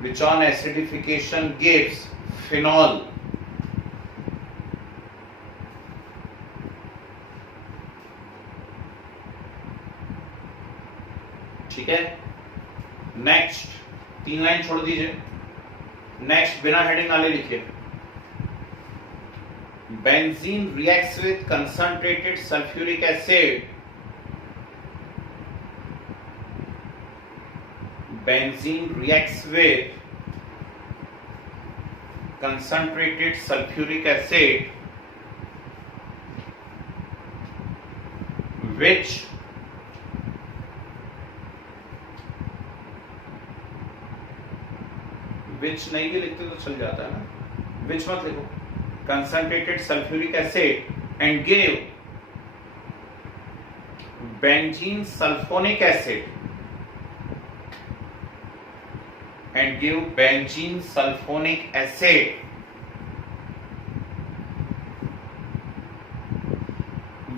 which on acidification gives phenol. ठीक है, नेक्स्ट 3 लाइन छोड़ दीजिए. Next बिना heading वाले लिखिए. Benzene reacts with concentrated sulphuric acid. Benzene reacts with concentrated sulfuric acid, which नहीं भी लिखते तो चल जाता है ना, which मत लिखो. Concentrated sulfuric acid and give benzene sulfonic acid.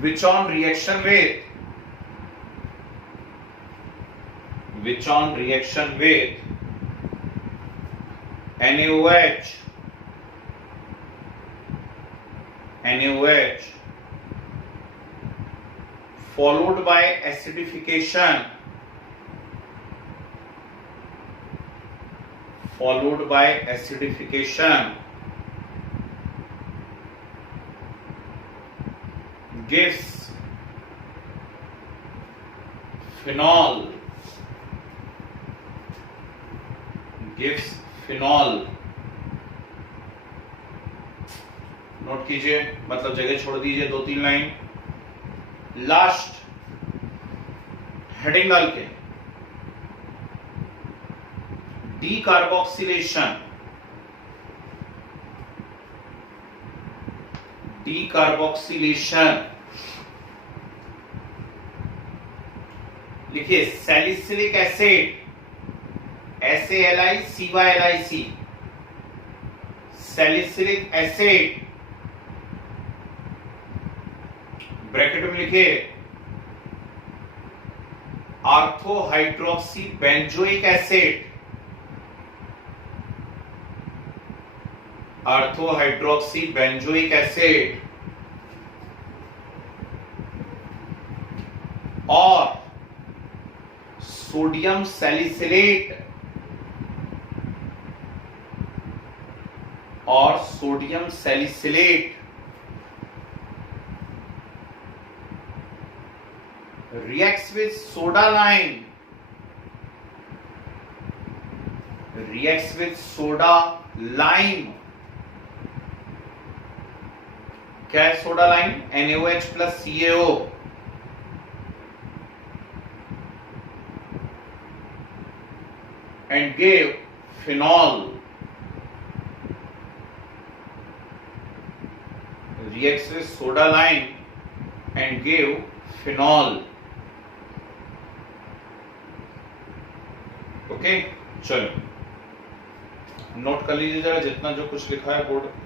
Which on reaction with NaOH followed by acidification gives phenol. Note कीजिए, मतलब जगह छोड़ दीजिए 2-3 लाइन. लास्ट हेडिंग डाल के डीकार्बोक्सिलेशन लिखिए. Salicylic acid SALICYLIC salicylic acid bracket में लिखिए ऑर्थोहाइड्रोक्सी बेंजोइक एसिड. और sodium salicylate reacts with soda lime, reacts with soda lime. क्या है soda lime? NaOH plus CaO. And gave phenol. Reacts with soda lime and gave phenol. Okay, चलो note कर लीजिए जरा जितना जो कुछ लिखा है बोर्ड।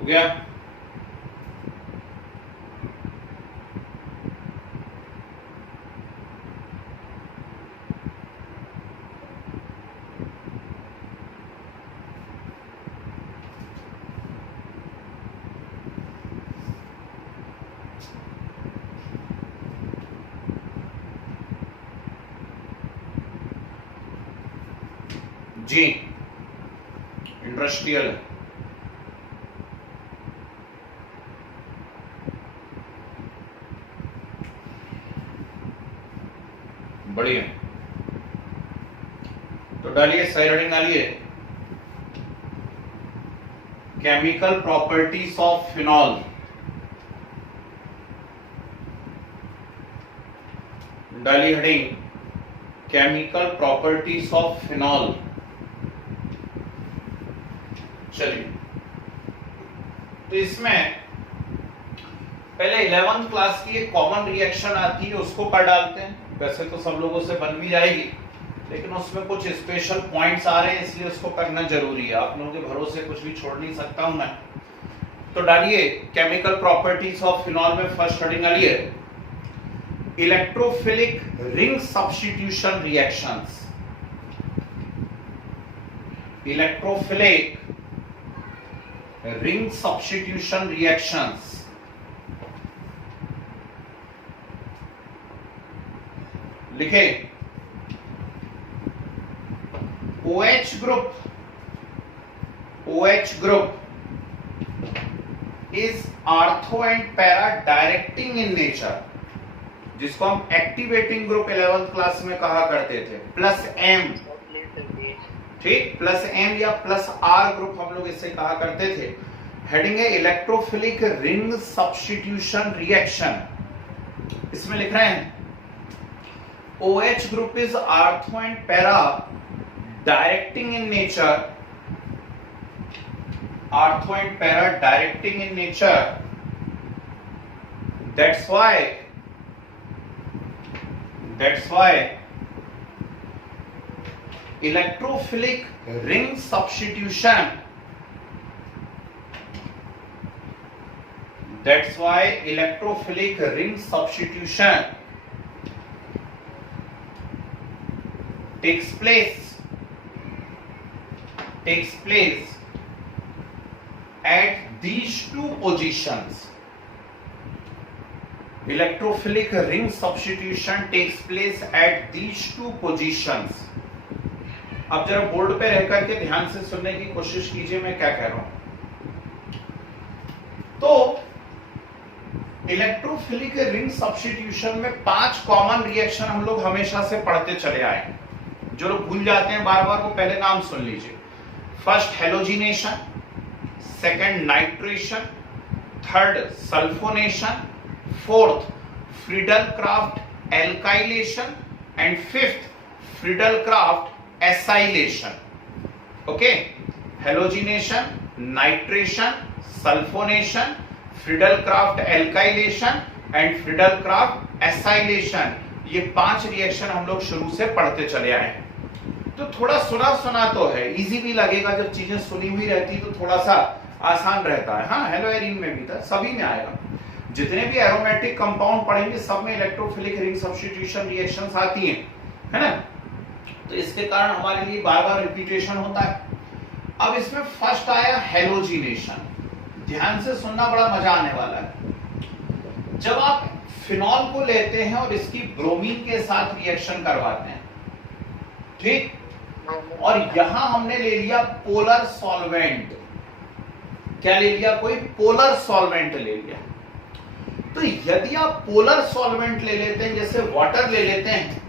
हो गया? जी इंडस्ट्रियल है। बढ़िया, तो डालिए सही हेडिंग डालिए, केमिकल प्रॉपर्टीज ऑफ फिनॉल। डालिए heading chemical properties of phenol. चलिए, तो इसमें पहले 11th क्लास की एक कॉमन रिएक्शन आती है, उसको कर डालते हैं। वैसे तो सब लोगों से बन भी जाएगी, लेकिन उसमें कुछ स्पेशल पॉइंट्स आ रहे हैं, इसलिए उसको करना जरूरी है। आप लोगों के भरोसे कुछ भी छोड़ नहीं सकता हूं मैं। तो डालिए केमिकल प्रॉपर्टीज ऑफ फिनॉल में फर्स्ट हेडिंग डालिए electrophilic ring substitution reactions. Electrophilic ring substitution reactions. लिखे OH group is ortho and para directing in nature, जिसको हम एक्टिवेटिंग ग्रुप 11th क्लास में कहा करते थे, प्लस M, ठीक, प्लस M या प्लस R ग्रुप हम लोग इससे कहा करते थे। हेडिंग है इलेक्ट्रोफिलिक रिंग सब्स्टिट्यूशन रिएक्शन। इसमें लिख रहे हैं OH group is ortho and para directing in nature. Ortho and para directing in nature. That's why electrophilic ring substitution. That's why electrophilic ring substitution takes place at these two positions. Electrophilic ring substitution takes place at these two positions. अब जरा board पे रह करके ध्यान से सुनने की कोशिश कीजिए मैं क्या कह रहा हूं। तो इलेक्ट्रोफिलिक रिंग सब्स्टिट्यूशन में 5 कॉमन रिएक्शन हम लोग हमेशा से पढ़ते चले आए। जो लोग भूल जाते हैं बार बार वो पहले नाम सुन लीजिए। First halogenation, second nitration, third sulphonation, fourth Friedel craft alkylation and fifth Friedel Crafts acylation. Okay, halogenation, nitration, sulphonation, Friedel craft alkylation and Friedel Crafts acylation, ये 5 रिएक्शन हम लोग शुरू से पढ़ते चले आए। तो थोड़ा सुना तो है, इजी भी लगेगा जब चीजें सुनी हुई रहती तो थोड़ा सा आसान रहता है। हाँ, हेलोएरिन में भी था, सभी में आएगा। जितने भी एरोमेटिक कंपाउंड पढ़ेंगे सब में इलेक्ट्रोफिलिक रिंग सब्स्टिट्यूशन रिएक्शंस आती हैं, है ना। तो इसके कारण हमारे लिए बार बार रिपीटेशन होता है। अब इसमें फर्स्ट आया हेलोजिनेशन। ध्यान से सुनना, बड़ा मजा आने वाला है। जब आप फिनॉल को लेते हैं और इसकी ब्रोमीन के साथ रिएक्शन करवाते हैं, ठीक, और यहां हमने ले लिया पोलर सॉल्वेंट। क्या ले लिया? कोई पोलर सॉल्वेंट ले लिया। तो यदि आप पोलर सॉल्वेंट ले लेते हैं, जैसे वाटर ले लेते हैं,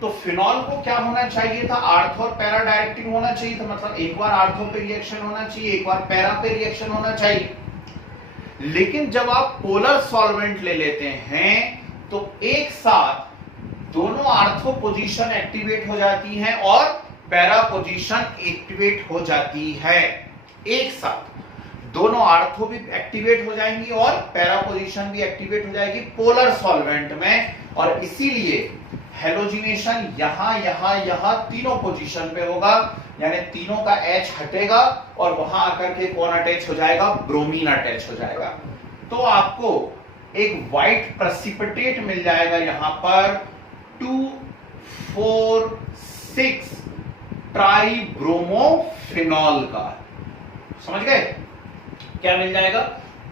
तो फिनॉल को क्या होना चाहिए था? आर्थो और पैरा डायरेक्टिंग होना चाहिए था। मतलब एक बार आर्थो पे रिएक्शन होना चाहिए, एक बार पैरा पे रिएक्शन होना चाहिए। लेकिन जब आप पोलर सॉल्वेंट ले लेते हैं तो एक साथ दोनों आर्थो पोजीशन एक्टिवेट हो जाती हैं और पैरा पोजीशन एक्टिवेट हो जाती है। एक साथ दोनों आर्थो भी एक्टिवेट हो जाएंगी और पैरा पोजीशन भी एक्टिवेट हो जाएगी पोलर सॉल्वेंट में। और इसीलिए हेलोजिनेशन यहां तीनों पोजीशन पे होगा, यानी तीनों का H हटेगा और वहां आकर के कौन अटैच हो जाएगा? ब्रोमीन अटैच हो जाएगा। तो आपको एक व्हाइट प्रेसिपिटेट मिल जाएगा यहां पर 2,4,6 ट्राइब्रोमोफिनॉल का। समझ गए? क्या मिल जाएगा?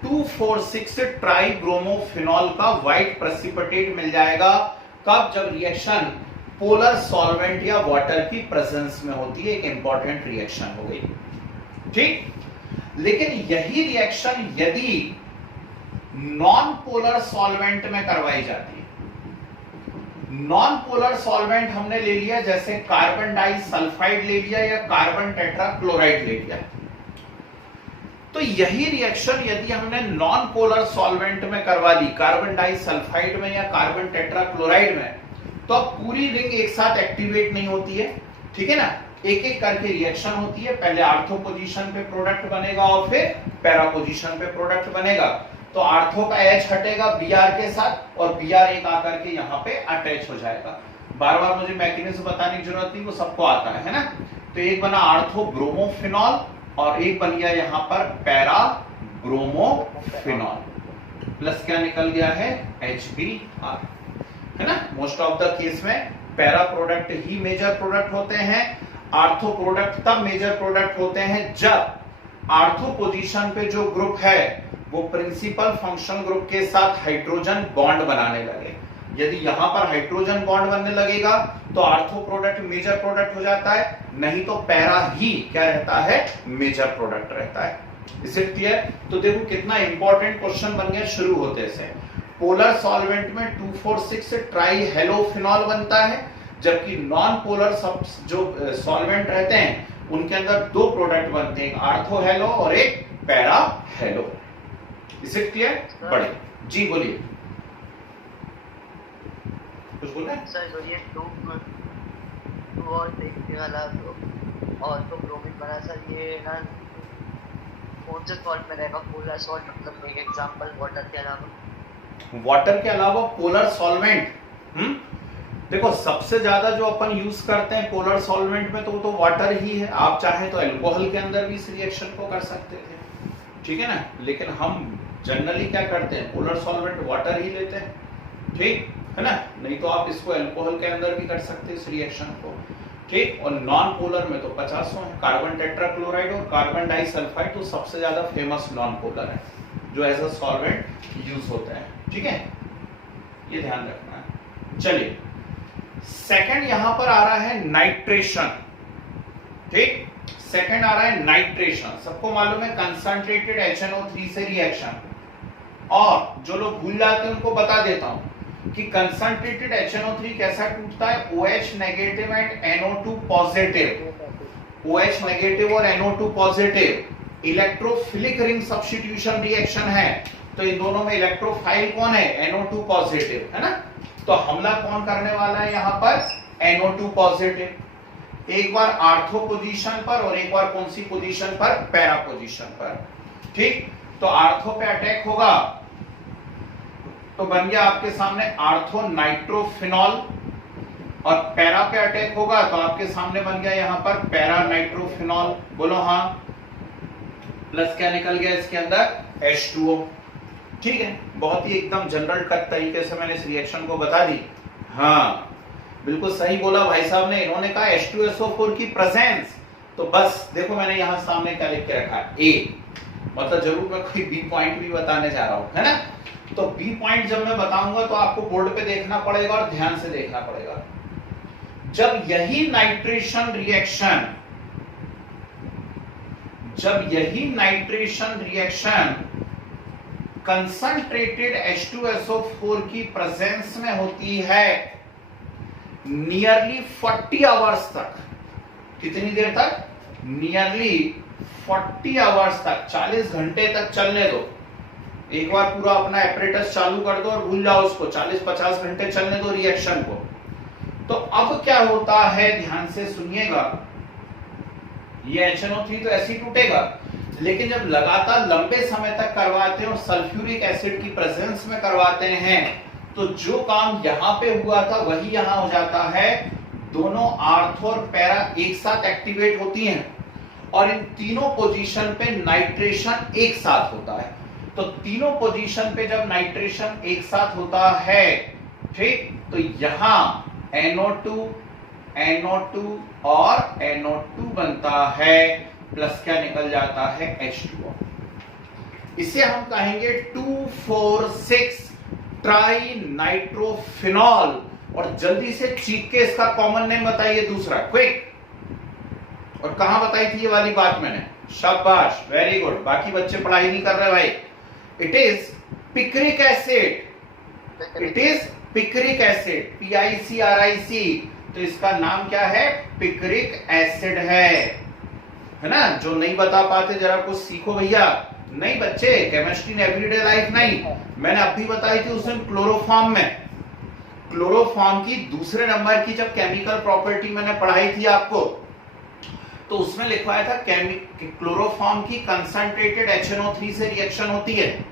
2,4,6 ट्राइब्रोमोफिनॉल का व्हाइट प्रेसिपिटेट मिल जाएगा। कब? जब रिएक्शन पोलर सॉल्वेंट या वाटर की प्रेजेंस में होती है। एक इंपॉर्टेंट रिएक्शन हो गई, ठीक। लेकिन यही रिएक्शन यदि नॉन पोलर सॉल्वेंट में करवाई जाती है, नॉन पोलर सॉल्वेंट हमने ले लिया, जैसे कार्बन डाइसल्फाइड ले लिया या कार्बन टेट्राक्लोराइड ले लिया, तो यही रिएक्शन यदि हमने नॉन पोलर सॉल्वेंट में करवा दी, कार्बन डाइसल्फाइड में या कार्बन टेट्राक्लोराइड में, तो अब पूरी रिंग एक साथ एक्टिवेट नहीं होती है, ठीक है ना। एक एक करके रिएक्शन होती है। पहले आर्थो पोजीशन पे प्रोडक्ट बनेगा और फिर पैरा पोजीशन पे प्रोडक्ट बनेगा। तो आर्थो का H हटेगा Br के साथ और Br एक आकर के यहाँ पे अटैच हो जाएगा। बार बार मुझे मैकेनिज्म बताने की जरूरत नहीं, वो सबको आता है ना। तो एक बना आर्थो ब्रोमोफिनॉल और एक बन गया यहाँ पर पैरा ब्रोमोफिनॉल, प्लस क्या निकल गया है? HBr, है ना। मोस्ट ऑफ द केस में पैरा प्रोडक्ट ही मेजर प्रोडक्ट होते हैं। आर्थो प्रोडक्ट तब मेजर प्रोडक्ट होते हैं जब आर्थो पोजीशन पे जो ग्रुप है वो प्रिंसिपल फंक्शनल ग्रुप के साथ हाइड्रोजन बॉन्ड बनाने लगे। यदि यहां पर हाइड्रोजन बॉन्ड बनने लगेगा तो आर्थो प्रोडक्ट मेजर प्रोडक्ट हो जाता है, नहीं तो पैरा ही क्या रहता है? मेजर प्रोडक्ट रहता है। इसे क्लियर? तो देखो कितना इंपॉर्टेंट क्वेश्चन बन गया शुरू होते से। पोलर सॉल्वेंट में 2,4,6 ट्राई हेलोफिनॉल बनता है, जबकि नॉन पोलर जो सॉल्वेंट रहते हैं उनके अंदर 2 प्रोडक्ट बनते हैं, एक आर्थो हेलो और एक पैरा हेलो। इसे क्लियर? बड़े जी बोलिए। बोले सर जो ये टू और देखने वाला और तो ब्रोमीन बना सर, ये ना कौन से सॉल्ट में रहेगा? पोलर सॉल्ट, मतलब एक एग्जांपल वाटर के अलावा। वाटर के अलावा पोलर सॉल्वेंट, देखो सबसे ज्यादा जो अपन यूज करते हैं पोलर सॉल्वेंट में तो वाटर ही है। आप चाहे तो अल्कोहल के अंदर भी इस रिएक्शन को कर सकते थे, ठीक है ना, लेकिन हम जनरली क्या करते हैं, पोलर सॉल्वेंट वाटर ही लेते हैं, ठीक है ना। नहीं तो आप इसको अल्कोहल के अंदर भी कर सकते हैं इस रिएक्शन को, ठीक। और नॉन पोलर में तो 50 है, कार्बन टेट्राक्लोराइड और कार्बन डाइसल्फाइड तो सबसे ज्यादा फेमस नॉन पोलर है जो एज अ सॉल्वेंट यूज होता है, ठीक है, ये ध्यान रखना है। चलिए सेकंड यहां पर आ रहा है नाइट्रेशन, ठीक। सेकंड आ रहा है नाइट्रेशन। सबको मालूम है कंसंट्रेटेड HNO3 से रिएक्शन, और जो लोग भूल जाते हैं उनको बता देता हूं कि कंसंट्रेटेड HNO3 कैसा टूटता है, OH negative and NO2 positive. OH negative और NO2 positive electrophilic ring substitution reaction है, तो इन दोनों में इलेक्ट्रोफाइल कौन है, NO2 पॉजिटिव, है ना। तो हमला कौन करने वाला है यहां पर, NO2 पॉजिटिव, एक बार आर्थो पोजीशन पर और एक बार कौन सी पोजीशन पर, पैरा पोजीशन पर, ठीक। तो आर्थो पे अटैक होगा तो बन गया आपके सामने आर्थो नाइट्रोफिनॉल, और पैरा पे अटैक होगा तो आपके सामने बन गया यहां पर पैरा नाइट्रोफिनॉल। बोलो हाँ, प्लस क्या निकल गया इसके अंदर, H2O, ठीक है। बहुत ही एकदम जनरल कट तरीके से मैंने इस रिएक्शन को बता दी। हाँ बिल्कुल सही बोला भाई साहब ने, इन्होंने कहा H2SO4 की प्रेजेंस, तो बस देखो मैंने यहां सामने क्या लिख के रखा है, A, मतलब जरूर मैं कोई बी पॉइंट भी बताने जा रहा हूं, है ना। तो बी पॉइंट जब मैं बताऊंगा तो आपको बोर्ड पे देखना पड़ेगा और ध्यान से देखना पड़ेगा। जब यही नाइट्रेशन रिएक्शन कंसंट्रेटेड H2SO4 की प्रेजेंस में होती है नियरली 40 आवर्स तक, कितनी देर तक, नियरली 40 आवर्स तक, 40 घंटे तक चलने दो। एक बार पूरा अपना एपरेटस चालू कर दो और भूल जाओ उसको, 40-50 घंटे चलने दो रिएक्शन को। तो अब क्या होता है, ध्यान से सुनिएगा, ये HNO3 तो ऐसे ही टूटेगा, लेकिन जब लगातार लंबे समय तक करवाते हैं और सल्फ्यूरिक एसिड की प्रेजेंस में करवाते हैं तो जो काम यहां पे हुआ था वही यहां हो जाता है। दोनों आर्थो और पैरा एक साथ एक्टिवेट होती हैं और इन तीनों पोजीशन पे नाइट्रेशन एक साथ होता है। तो तीनों पोजीशन पे जब नाइट्रेशन एक साथ होता है, ठीक, तो यहां NO2 और NO2 बनता है, प्लस क्या निकल जाता है, H2O। इसे हम कहेंगे 2,4,6 ट्राई नाइट्रोफिनॉल। और जल्दी से चीख के इसका कॉमन नेम बताइए दूसरा, क्विक। और कहां बताई थी ये वाली बात मैंने, शाबाश, वेरी गुड। बाकी बच्चे पढ़ाई नहीं कर रहे भाई। It is picric acid, it is picric acid, PICRIC। तो इसका नाम क्या है, पिक्रिक एसिड है ना। जो नहीं बता पाते जरा कुछ सीखो भैया। नहीं बच्चे, केमिस्ट्री इन एवरीडे लाइफ नहीं, मैंने अभी बताई थी उस दिन क्लोरोफॉर्म में, क्लोरोफॉर्म की दूसरे नंबर की जब केमिकल प्रॉपर्टी मैंने पढ़ाई थी आपको, तो उसमें लिखवाया था क्लोरोफॉर्म की कंसंट्रेटेड HNO3 से रिएक्शन होती है,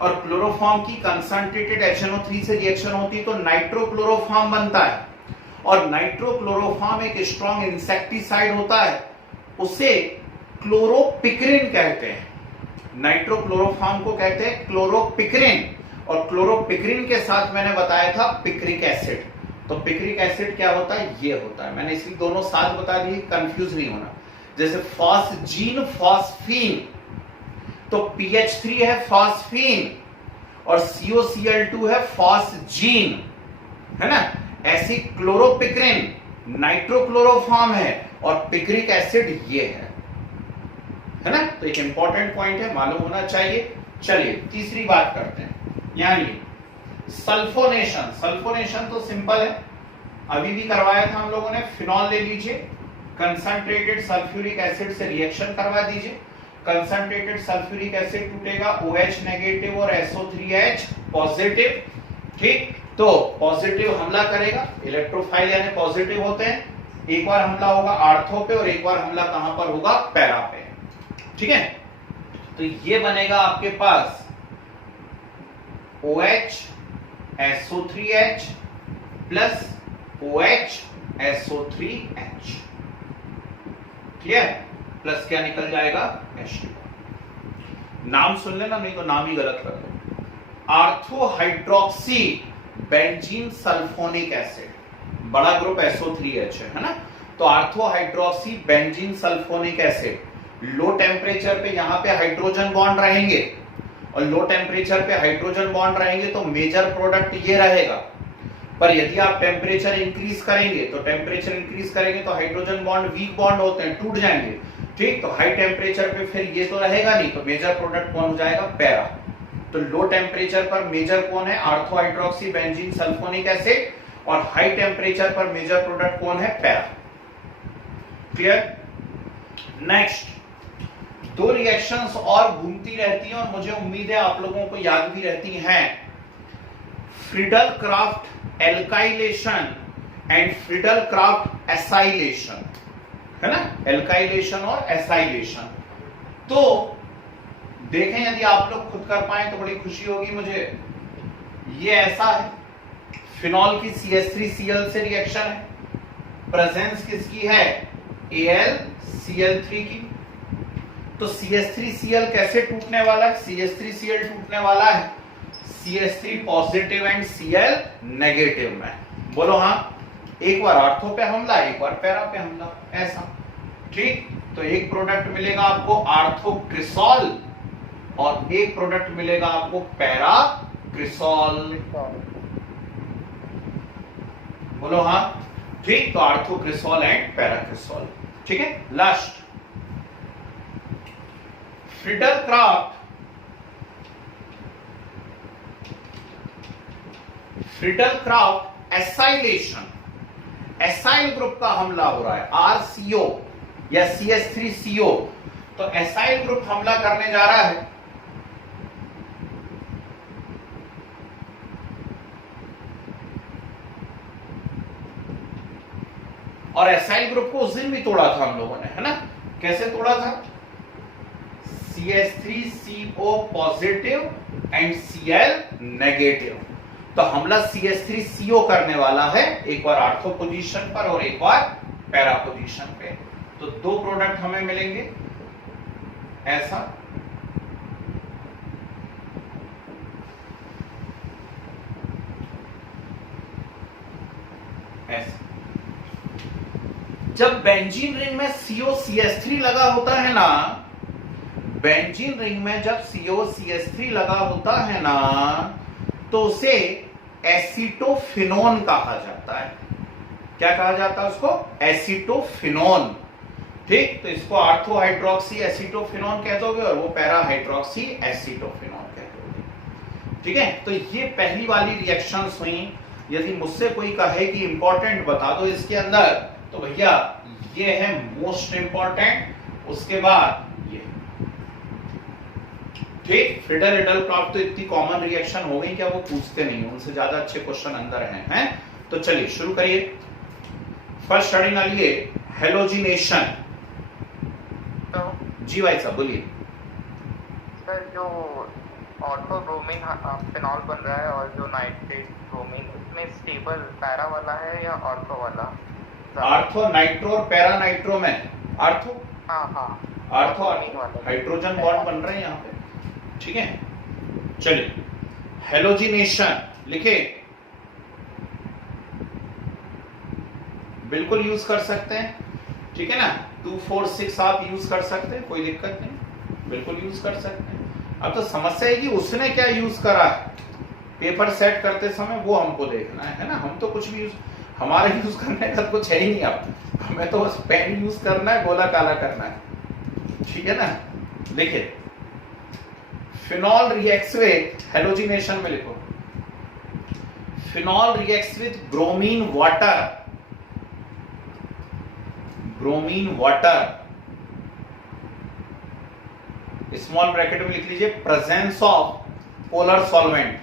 और क्लोरोफॉर्म की कंसंट्रेटेड HNO3 से रिएक्शन होती तो नाइट्रोक्लोरोफॉर्म बनता है, और नाइट्रोक्लोरोफॉर्म एक स्ट्रॉन्ग इंसेक्टिसाइड होता है, उसे क्लोरोपिक्रिन कहते हैं। नाइट्रोक्लोरोफॉर्म को कहते हैं क्लोरोपिक्रिन, और क्लोरोपिक्रिन के साथ मैंने बताया था पिक्रिक एसिड। तो पिक्रिक एसिड क्या होता है, ये होता है। मैंने इसलिए दोनों साथ बता दिए, कंफ्यूज नहीं होना। जैसे फॉस्जीन फॉस्फीन, तो PH3 है फॉस्फीन और COCl2 है फॉस्जीन, है ना। ऐसी क्लोरोपिक्रिन नाइट्रोक्लोरोफॉर्म है और पिक्रिक एसिड ये है ना। तो एक इंपॉर्टेंट पॉइंट है, मालूम होना चाहिए। चलिए तीसरी बात करते हैं, यानी सल्फोनेशन। सल्फोनेशन तो सिंपल है, अभी भी करवाया था हम लोगों ने। फिनॉल ले लीजिए, कंसंट्रेटेड सल्फ्यूरिक एसिड से रिएक्शन करवा दीजिए, कंसंट्रेटेड सल्फ्यूरिक एसिड टूटेगा OH नेगेटिव और SO3H पॉजिटिव, ठीक। तो पॉजिटिव हमला करेगा, इलेक्ट्रोफाइल यानी पॉजिटिव होते हैं, एक बार हमला होगा आर्थो पे और एक बार हमला कहां पर होगा, पैरा पे। ठीक है, तो ये बनेगा आपके पास OH SO3H plus OH SO3H। Clear? Plus क्या निकल जाएगा, H2। नाम सुन लेना, नहीं तो नाम ही गलत कर दो। Ortho hydroxy benzene sulphonic acid, बड़ा ग्रुप SO3H है ना, तो ortho hydroxy benzene sulphonic acid. Low temperature पे यहां पे हाइड्रोजन बॉन्ड रहेंगे और लो टेम्परेचर पे हाइड्रोजन बॉन्ड रहेंगे तो मेजर प्रोडक्ट ये रहेगा। पर यदि आप टेम्परेचर इंक्रीज करेंगे तो हाइड्रोजन बॉन्ड वीक बॉन्ड होते हैं, टूट जाएंगे। ठीक, तो हाई टेम्परेचर पे फिर ये तो रहेगा नहीं, तो मेजर प्रोडक्ट कौन हो जाएगा, पैरा। तो लो टेम्परेचर पर मेजर कौन है, ortho hydroxy benzene sulphonic acid, और हाई टेम्परेचर पर मेजर प्रोडक्ट कौन है, पैरा। क्लियर? नेक्स्ट, दो रिएक्शंस और घूमती रहती हैं और मुझे उम्मीद है आप लोगों को याद भी रहती हैं। Friedel craft alkylation and Friedel Crafts acylation, है ना, एल्काइलेशन और एसाइलेशन। तो देखें, यदि आप लोग खुद कर पाए तो बड़ी खुशी होगी मुझे। ये ऐसा है, फिनॉल की CH3Cl से रिएक्शन है, प्रेजेंस किसकी है, AlCl3 की। तो CH3Cl कैसे टूटने वाला है, CH3Cl टूटने वाला है CH3 positive and Cl negative में। बोलो हाँ, एक बार आर्थो पे हमला, एक बार पैरा पे हमला, ऐसा। ठीक, तो एक प्रोडक्ट मिलेगा आपको आर्थोक्रिसॉल और एक प्रोडक्ट मिलेगा आपको पैराक्रिसॉल। बोलो हाँ, ठीक, तो आर्थोक्रिसॉल एंड पैराक्रिसॉल। ठीक है, last Friedel Crafts acylation, acyl group का हमला हो रहा है, RCO या CH3CO। तो एसाइल ग्रुप हमला करने जा रहा है, और एसाइल ग्रुप को उस दिन भी तोड़ा था हम लोगों ने, है ना। कैसे तोड़ा था, CH3CO positive and Cl negative. तो हमला CH3CO करने वाला है, एक बार आर्थो पोजीशन पर और एक बार पैरा पोजीशन पे। तो दो प्रोडक्ट हमें मिलेंगे ऐसा, ऐसा। जब बेंजीन रिंग में COCH3 लगा होता है ना, बेंजीन रिंग में जब COCH3 लगा होता है ना, तो उसे एसीटोफिनोन कहा जाता है। क्या कहा जाता है उसको, एसीटोफिनोन। ठीक, तो इसको आर्थो हाइड्रोक्सी एसीटोफिनोन कह दोगे और वो पैरा हाइड्रोक्सी एसीटोफिनोन कह दोगे। ठीक है, तो ये पहली वाली रिएक्शंस हुई। यदि मुझसे कोई कहे कि इंपॉर्टेंट बता दो इसके अंदर, तो भैया ये है मोस्ट इंपॉर्टेंट, उसके बाद ये। ठीक, फ्रीडल रिडल क्राफ्ट तो इतनी कॉमन रिएक्शन हो गई क्या वो पूछते नहीं, उनसे ज्यादा अच्छे क्वेश्चन अंदर हैं। तो चलिए शुरू करिए। फर्स्ट स्टडी ना लिए हेलोजिनेशन। जी भाई साहब बोलिए। सर, जो ऑर्थोब्रोमीन फिनॉल बन रहा है और जो नाइट्रेट ब्रोमीन, उसमें स्टेबल पैरा वाला है या ऑर्थो वाला? आर्थो नाइट्रो और पैरा नाइट्रो में आर्थो, हाँ आर्थो हाइड्रोजन बॉन्ड बन रहे हैं यहाँ पे। ठीक है, चलिए हेलोजिनेशन लिखे, बिल्कुल यूज कर सकते हैं। ठीक है ना, 2, 4, 6 आप यूज कर सकते हैं, कोई दिक्कत नहीं, बिल्कुल यूज कर सकते हैं। अब तो समस्या है कि उसने क्या यूज करा है, पेपर सेट करते समय वो हमको देखना है ना। हम तो कुछ भी यूज, हमारा यूज करने का कुछ है ही नहीं। अब हमें तो बस पेन यूज करना है, गोला काला करना है। ठीक है ना, देखिए फिनॉल रिएक्ट्स विद, हेलोजिनेशन में लिखो, phenol reacts with bromine water, bromine water, small bracket में लिख लीजिए, presence of polar solvent,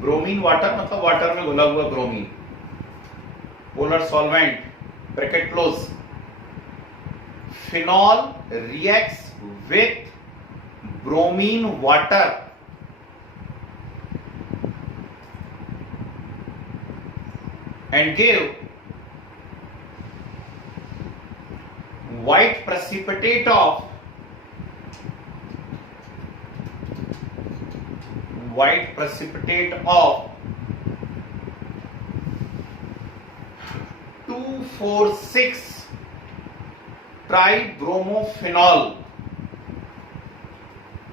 bromine water मतलब वाटर में घुला हुआ bromine, polar solvent, bracket close. Phenol reacts with bromine water and give white precipitate of 2,4,6 tribromophenol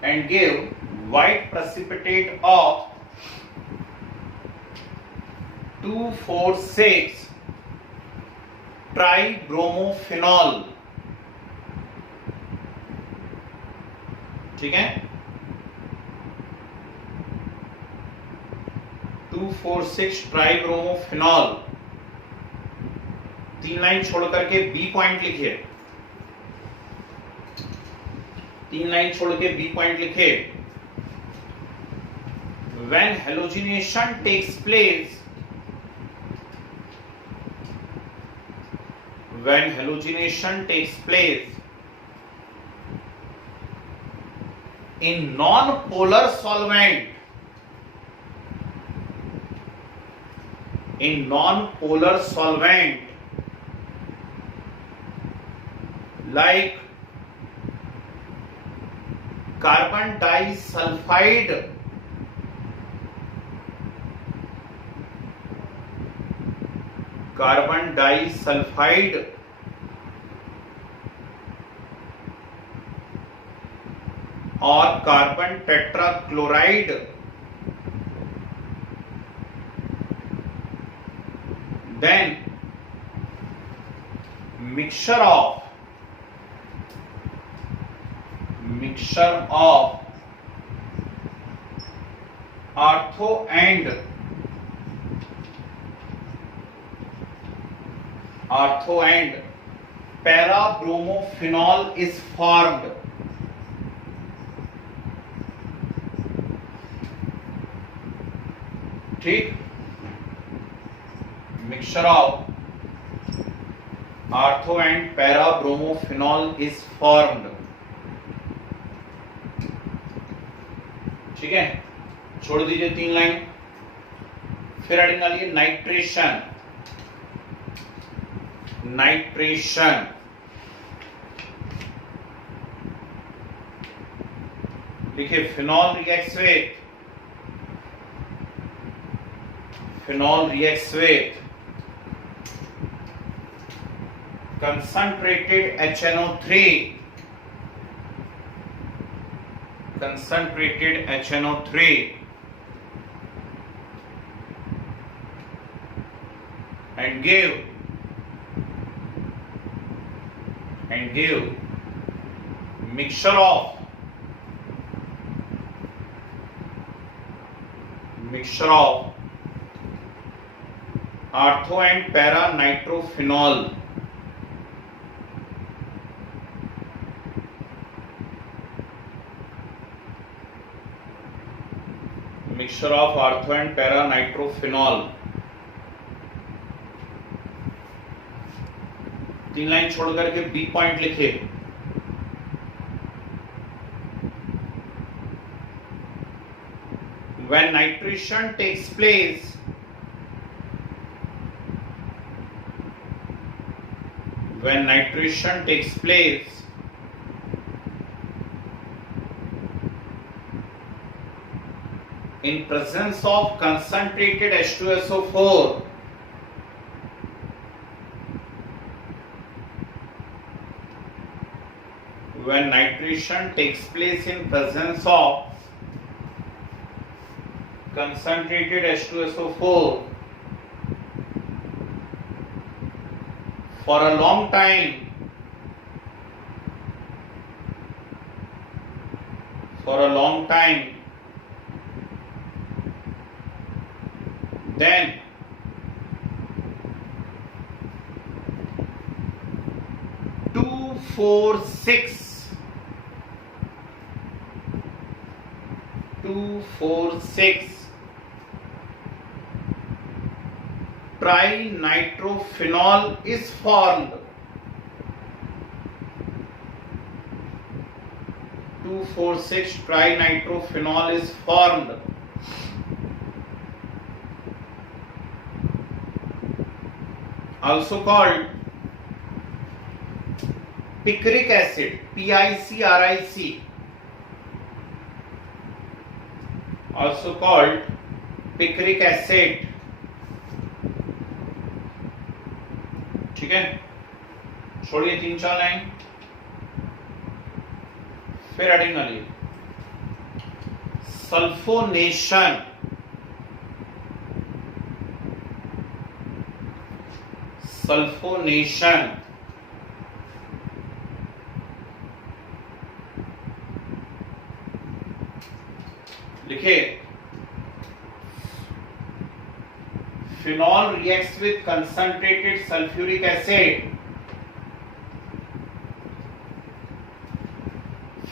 and give white precipitate of 2,4,6 tribromophenol. ठीक है, 2,4,6 tribromophenol. 3 line छोड़ करके B point लिखिए, 3 line छोड़ के बी पॉइंट लिखिए। When halogenation takes place, when halogenation takes place in non-polar solvent, in non-polar solvent like carbon disulfide, carbon disulphide और carbon tetrachloride, then mixture of ortho and parabromophenols is formed। ठीक, mixture of ortho and parabromophenols is formed। ठीक है, छोड़ दीजिए 3 line. फिर heading डालिए nitration. Nitration लिखिए, phenol reacts with concentrated HNO3 and give mixture of ortho and para nitrophenol। mixture of ortho and para nitrophenol। 3 line छोड़ करके B point लिखे। When nitration takes place in presence of concentrated H2SO4, when nitration takes place in presence of concentrated H2SO4 for a long time, then two, four, six trinitrophenol is formed. 2,4,6 trinitrophenol is formed. Also called picric acid, PICRIC. Also called picric acid. ठीक है, छोड़िए 3-4 line, फिर heading वाली sulphonation. Sulphonation लिखे. Phenol reacts with concentrated sulfuric acid.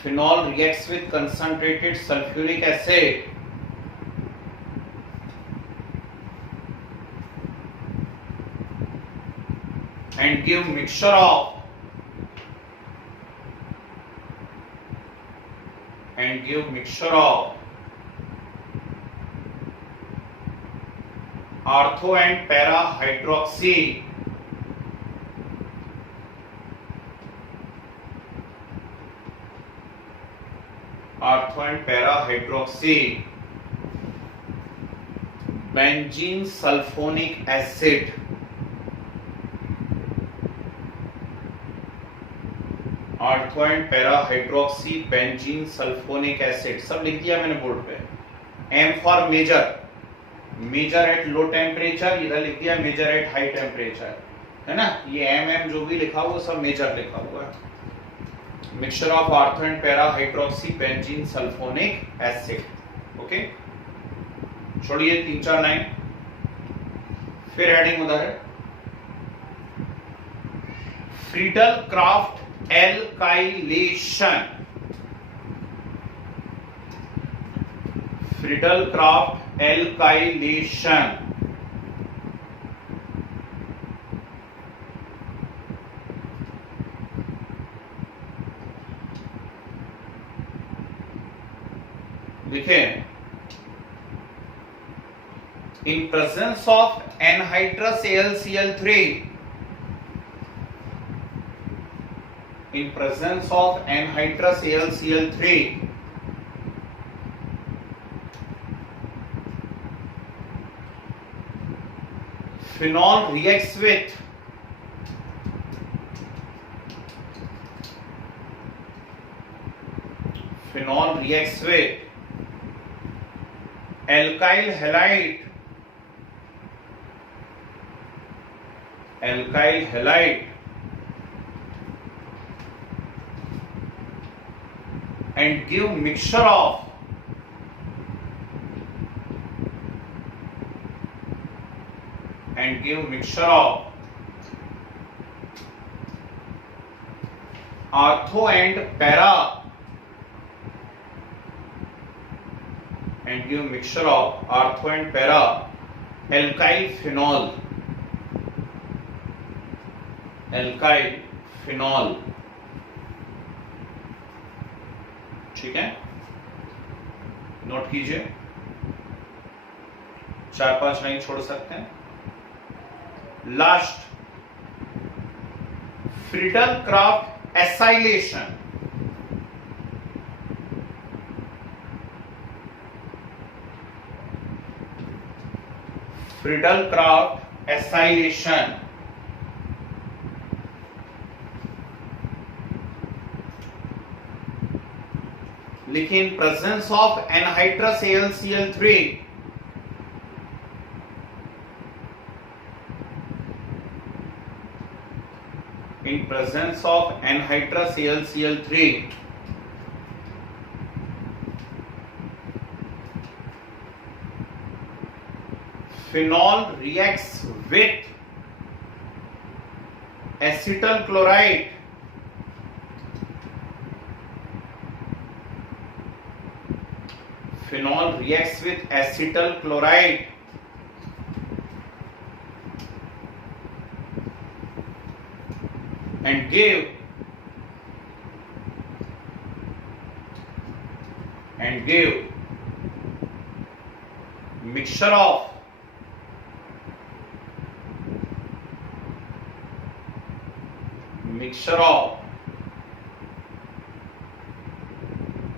Phenol reacts with concentrated sulfuric acid and give mixture of ortho and para hydroxy. Ortho and para hydroxy benzene sulfonic acid. Ortho and para hydroxy benzene sulphonic acid. सब लिख दिया मैंने board पे. M for major, major at low temperature. इधर लिख दिया major at high temperature, है ना. ये एम जो भी लिखा हुआ सब मेजर लिखा हुआ है. Mixture of ortho and para hydroxy benzene sulphonic acid. Okay, छोड़िए 3-4 लाइन, फिर हेडिंग उधर है Friedel craft alkylation. Friedel-Crafts alkylation. लिखें. In presence of anhydrous AlCl3, in presence of anhydrous AlCl3, phenol reacts with alkyl halide and give mixture of ortho and para alkyl phenol. ठीक है, note कीजिए. 4-5 line छोड़ सकते हैं. Last, Friedel Crafts acylation. Friedel Crafts acylation लिखिए. In presence of anhydrous AlCl3, in presence of anhydrous AlCl3, phenol reacts with acetyl chloride and gave mixture of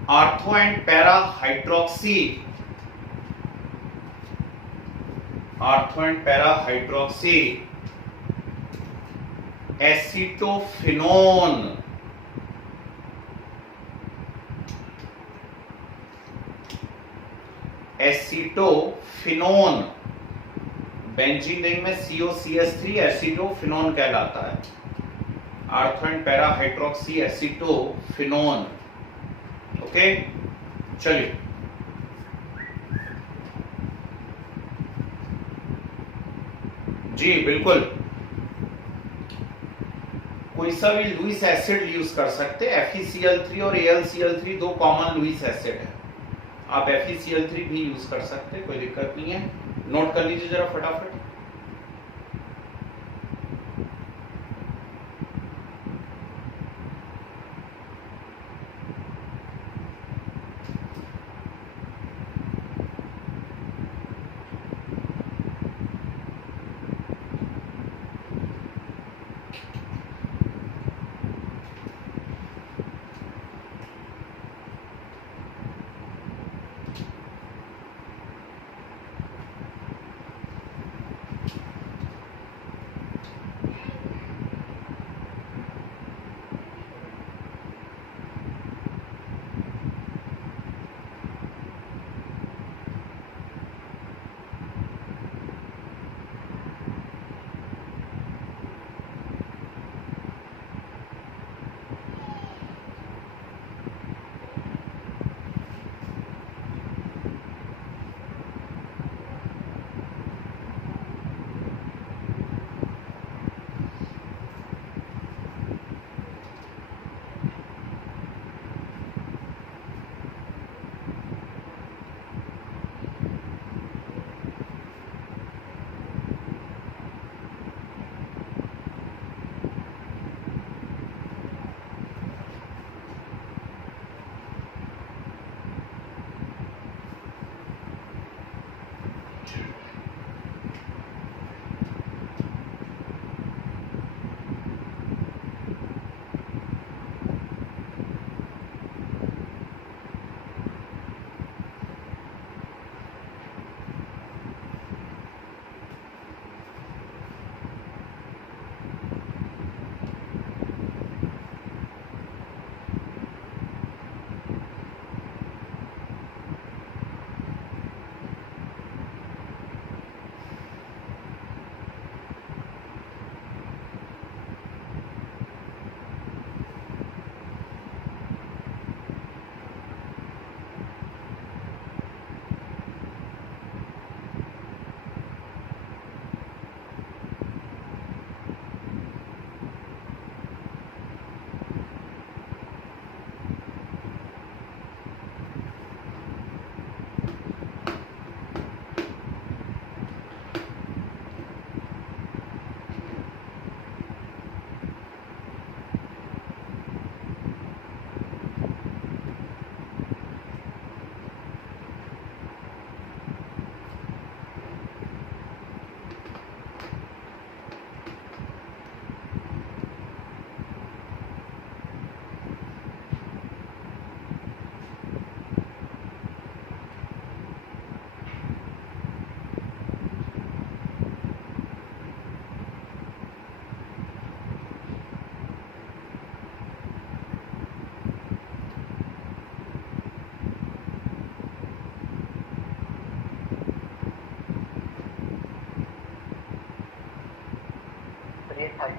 ortho and para hydroxy acetophenone benzene ring में COCH3 acetophenone कहलाता है। Ortho and para hydroxy acetophenone. Okay, चलिए जी बिल्कुल, कोई सा भी Lewis acid use कर सकते हैं। FeCl3 और AlCl3 दो कॉमन लुईस एसिड है, आप FeCl3 भी यूज कर सकते हैं, कोई दिक्कत नहीं है। नोट कर लीजिए जरा फटाफट।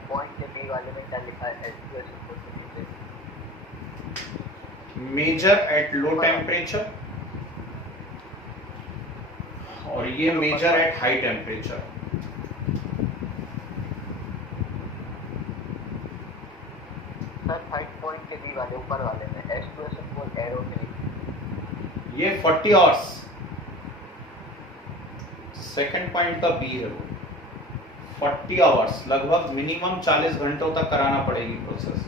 पॉइंट के बी वाले में क्या लिखा है? मेजर एट लो टेम्परेचर और ये measure at high temperature. Sir 5 point के बी वाले ऊपर वाले में H2SO4 एरो के ये 40 आवर्स सेकंड पॉइंट का बी है वो 40 आवर्स, लगभग मिनिमम 40 घंटों तक कराना पड़ेगी प्रोसेस।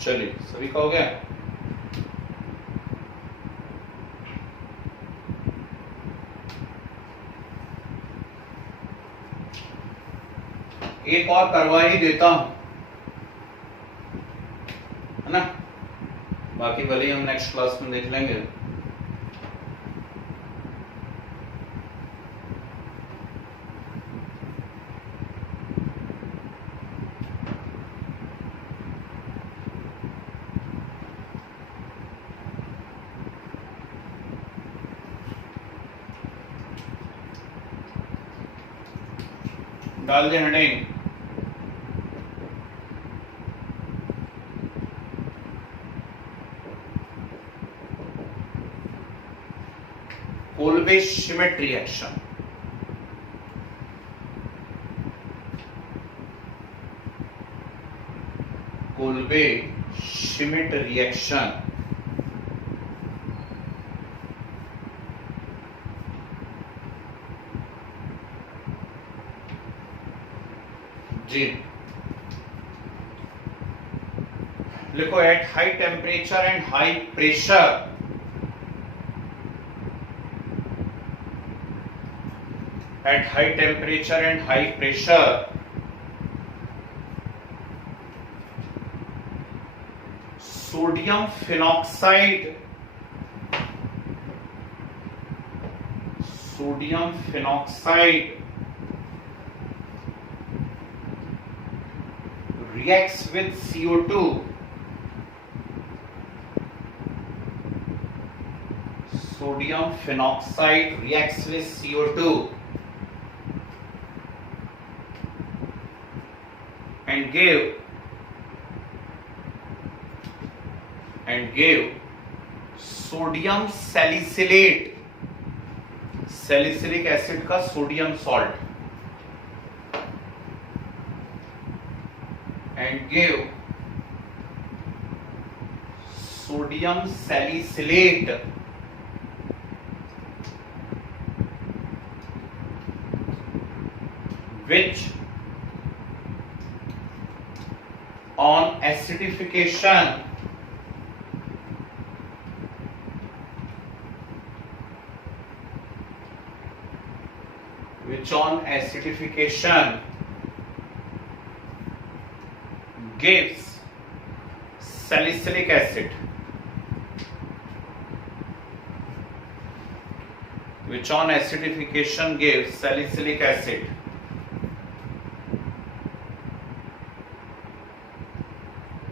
चलिए, सभी का हो गया। एक और करवा ही देता हूं, है ना, बाकी भले ही हम नेक्स्ट क्लास में देख लेंगे। डाल दे heading, Kolbe-Schmidt reaction। Kolbe-Schmidt reaction जी लिखो, at high temperature and high pressure at high temperature and high pressure sodium phenoxide reacts with CO2 sodium phenoxide reacts with CO2 and gave sodium salicylate, salicylic acid का sodium salt, and gave sodium salicylate which on acidification gives salicylic acid, which on acidification gives salicylic acid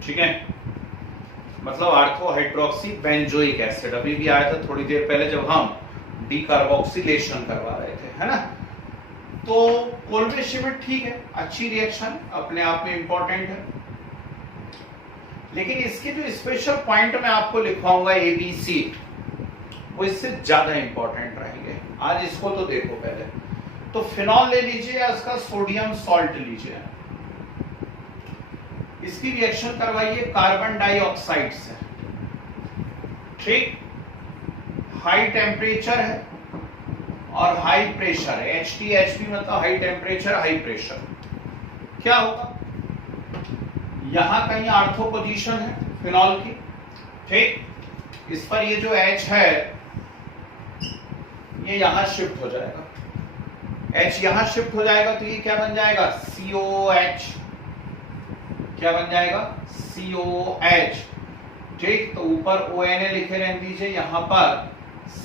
ठीक है। मतलब ortho hydroxy benzoic acid, अभी भी आया था थोड़ी देर पहले जब हम डीकार्बोक्सिलेशन करवा रहे थे, है ना। तो कोल्वेशिमिट ठीक है, अच्छी रिएक्शन, अपने आप में इंपॉर्टेंट है, लेकिन इसके जो स्पेशल पॉइंट मैं आपको लिखवाऊंगा ABC, वो इससे ज्यादा इंपॉर्टेंट रहेंगे। आज इसको तो देखो पहले। तो फिनॉल ले लीजिए या इसका सोडियम सॉल्ट लीजिए, इसकी रिएक्शन करवाइए कार्बन डाइऑक्साइड से, ठीक। हाई टेम्परेचर है और हाई प्रेशर है, HTHP मतलब हाई टेम्परेचर हाई प्रेशर। क्या होगा, यहां कहीं आर्थो पोजीशन है फिनॉल की, ठीक। इस पर ये जो H है ये यहां शिफ्ट हो जाएगा, H यहां शिफ्ट हो जाएगा, तो ये क्या बन जाएगा, COH। क्या बन जाएगा, COH, ठीक। तो ऊपर ONA लिखे रहने दीजिए, यहां पर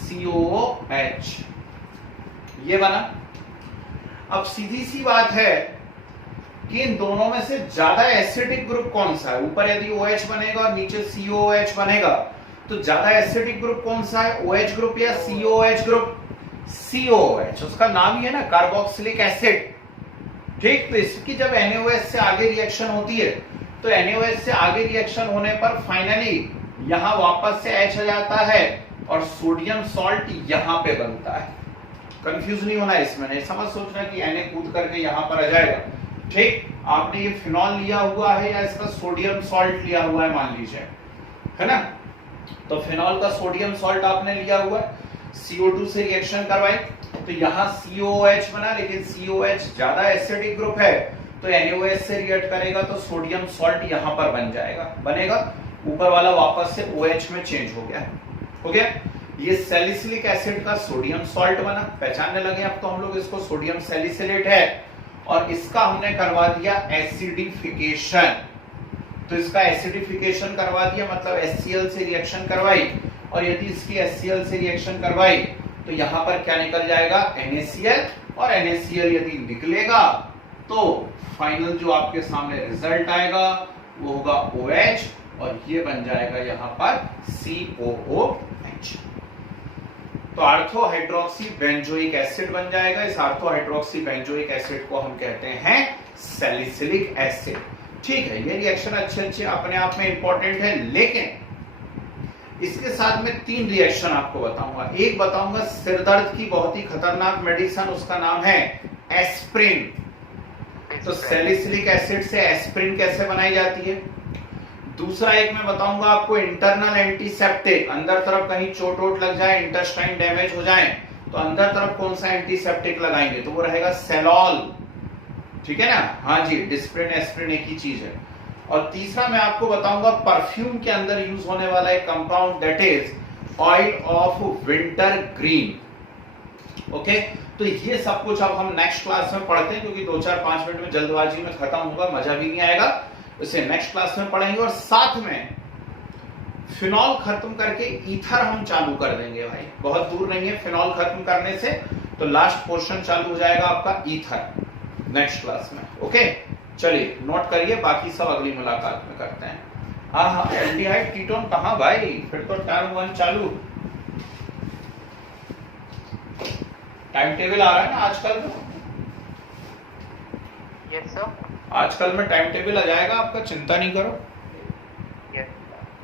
COH, ये बना। अब सीधी सी बात है कि इन दोनों में से ज्यादा एसिडिक ग्रुप कौन सा है। ऊपर यदि OH बनेगा और नीचे COH बनेगा, तो ज्यादा एसिडिक ग्रुप कौन सा है, OH ग्रुप या COH ग्रुप, COH। उसका नाम ही है ना, कार्बोक्सिलिक एसिड, ठीक। तो इसकी जब NaOH से आगे रिएक्शन होती है, तो NaOH से आगे रिएक्शन होने पर फाइनली यहां वापस से H आ जाता है और सोडियम सॉल्ट यहां पे बनता है। कंफ्यूज नहीं होना इसमें, नहीं समझ सोचना कि Na कूद करके यहां पर आ जाएगा, ठीक। आपने ये फिनॉल लिया हुआ है या इसका सोडियम सॉल्ट लिया हुआ है मान लीजिए, है ना। तो फिनॉल का सोडियम सॉल्ट आपने लिया हुआ है, CO2 से रिएक्शन करवाई, तो यहां COH बना, लेकिन COH ज्यादा एसिडिक ग्रुप है, तो NaOH से रिएक्ट करेगा तो सोडियम सॉल्ट यहां पर बन जाएगा, बनेगा। ऊपर वाला वापस से OH में चेंज हो गया, हो गया। ये सैलिसिलिक एसिड का सोडियम सॉल्ट बना, पहचानने लगे अब तो हम लोग इसको, सोडियम सैलिसिलेट है, और इसका हमने करवा दिया एसिडिफिकेशन। तो इसका एसिडिफिकेशन करवा दिया मतलब HCl से रिएक्शन करवाई, और यदि इसकी HCl से रिएक्शन करवाई तो यहां पर क्या निकल जाएगा, NaCl, और NaCl यदि निकलेगा तो फाइनल जो आपके सामने रिजल्ट आएगा वो होगा OH, और ये बन जाएगा यहां पर COOH। तो आर्थो हाइड्रोक्सी बेंजोइक एसिड बन जाएगा। इस आर्थो हाइड्रोक्सी बेंजोइक एसिड को हम कहते हैं सैलिसिलिक एसिड, ठीक है। ये रिएक्शन अच्छे अपने आप में इंपॉर्टेंट है, लेकिन इसके साथ में 3 रिएक्शन आपको बताऊंगा। एक बताऊंगा सिरदर्द की बहुत ही खतरनाक मेडिसिन, उसका नाम है एस्प्रिन। तो सैलिसिलिक एसिड से एस्प्रिन कैसे बनाई जाती है। दूसरा एक मैं बताऊंगा आपको इंटरनल एंटीसेप्टिक, अंदर तरफ कहीं चोट वोट लग जाए, इंटेस्टाइन डैमेज हो जाए, तो अंदर तरफ कौन सा एंटीसेप्टिक लगाएंगे, तो वो रहेगा सेलॉल, ठीक है ना। हाँ जी, डिस्प्रिन एस्प्रिन एक ही चीज है। और तीसरा मैं आपको बताऊंगा परफ्यूम के अंदर यूज होने वाला एक compound, that is oil of winter green. Okay, तो ये सब कुछ अब हम नेक्स्ट क्लास में पढ़ते हैं, क्योंकि 2-4-5 मिनट में जल्दबाजी में खत्म होगा, मजा भी नहीं आएगा। इसे नेक्स्ट क्लास में पढ़ेंगे, और साथ में फिनॉल खत्म करके ईथर हम चालू कर देंगे भाई, बहुत दूर नहीं है फिनॉल खत्म करने से। तो लास्ट पोर्शन चालू हो जाएगा आपका ईथर नेक्स्ट क्लास में। ओके, चलिए नोट करिए, बाकी सब अगली मुलाकात में करते हैं। हाँ, एल्डिहाइड कीटोन कहाँ भाई, फिर तो टर्म 1 चालू। टाइम टेबल आ रहा है ना आजकल में? यस सर, आजकल में टाइम टेबल आ जाएगा आपका, चिंता नहीं करो।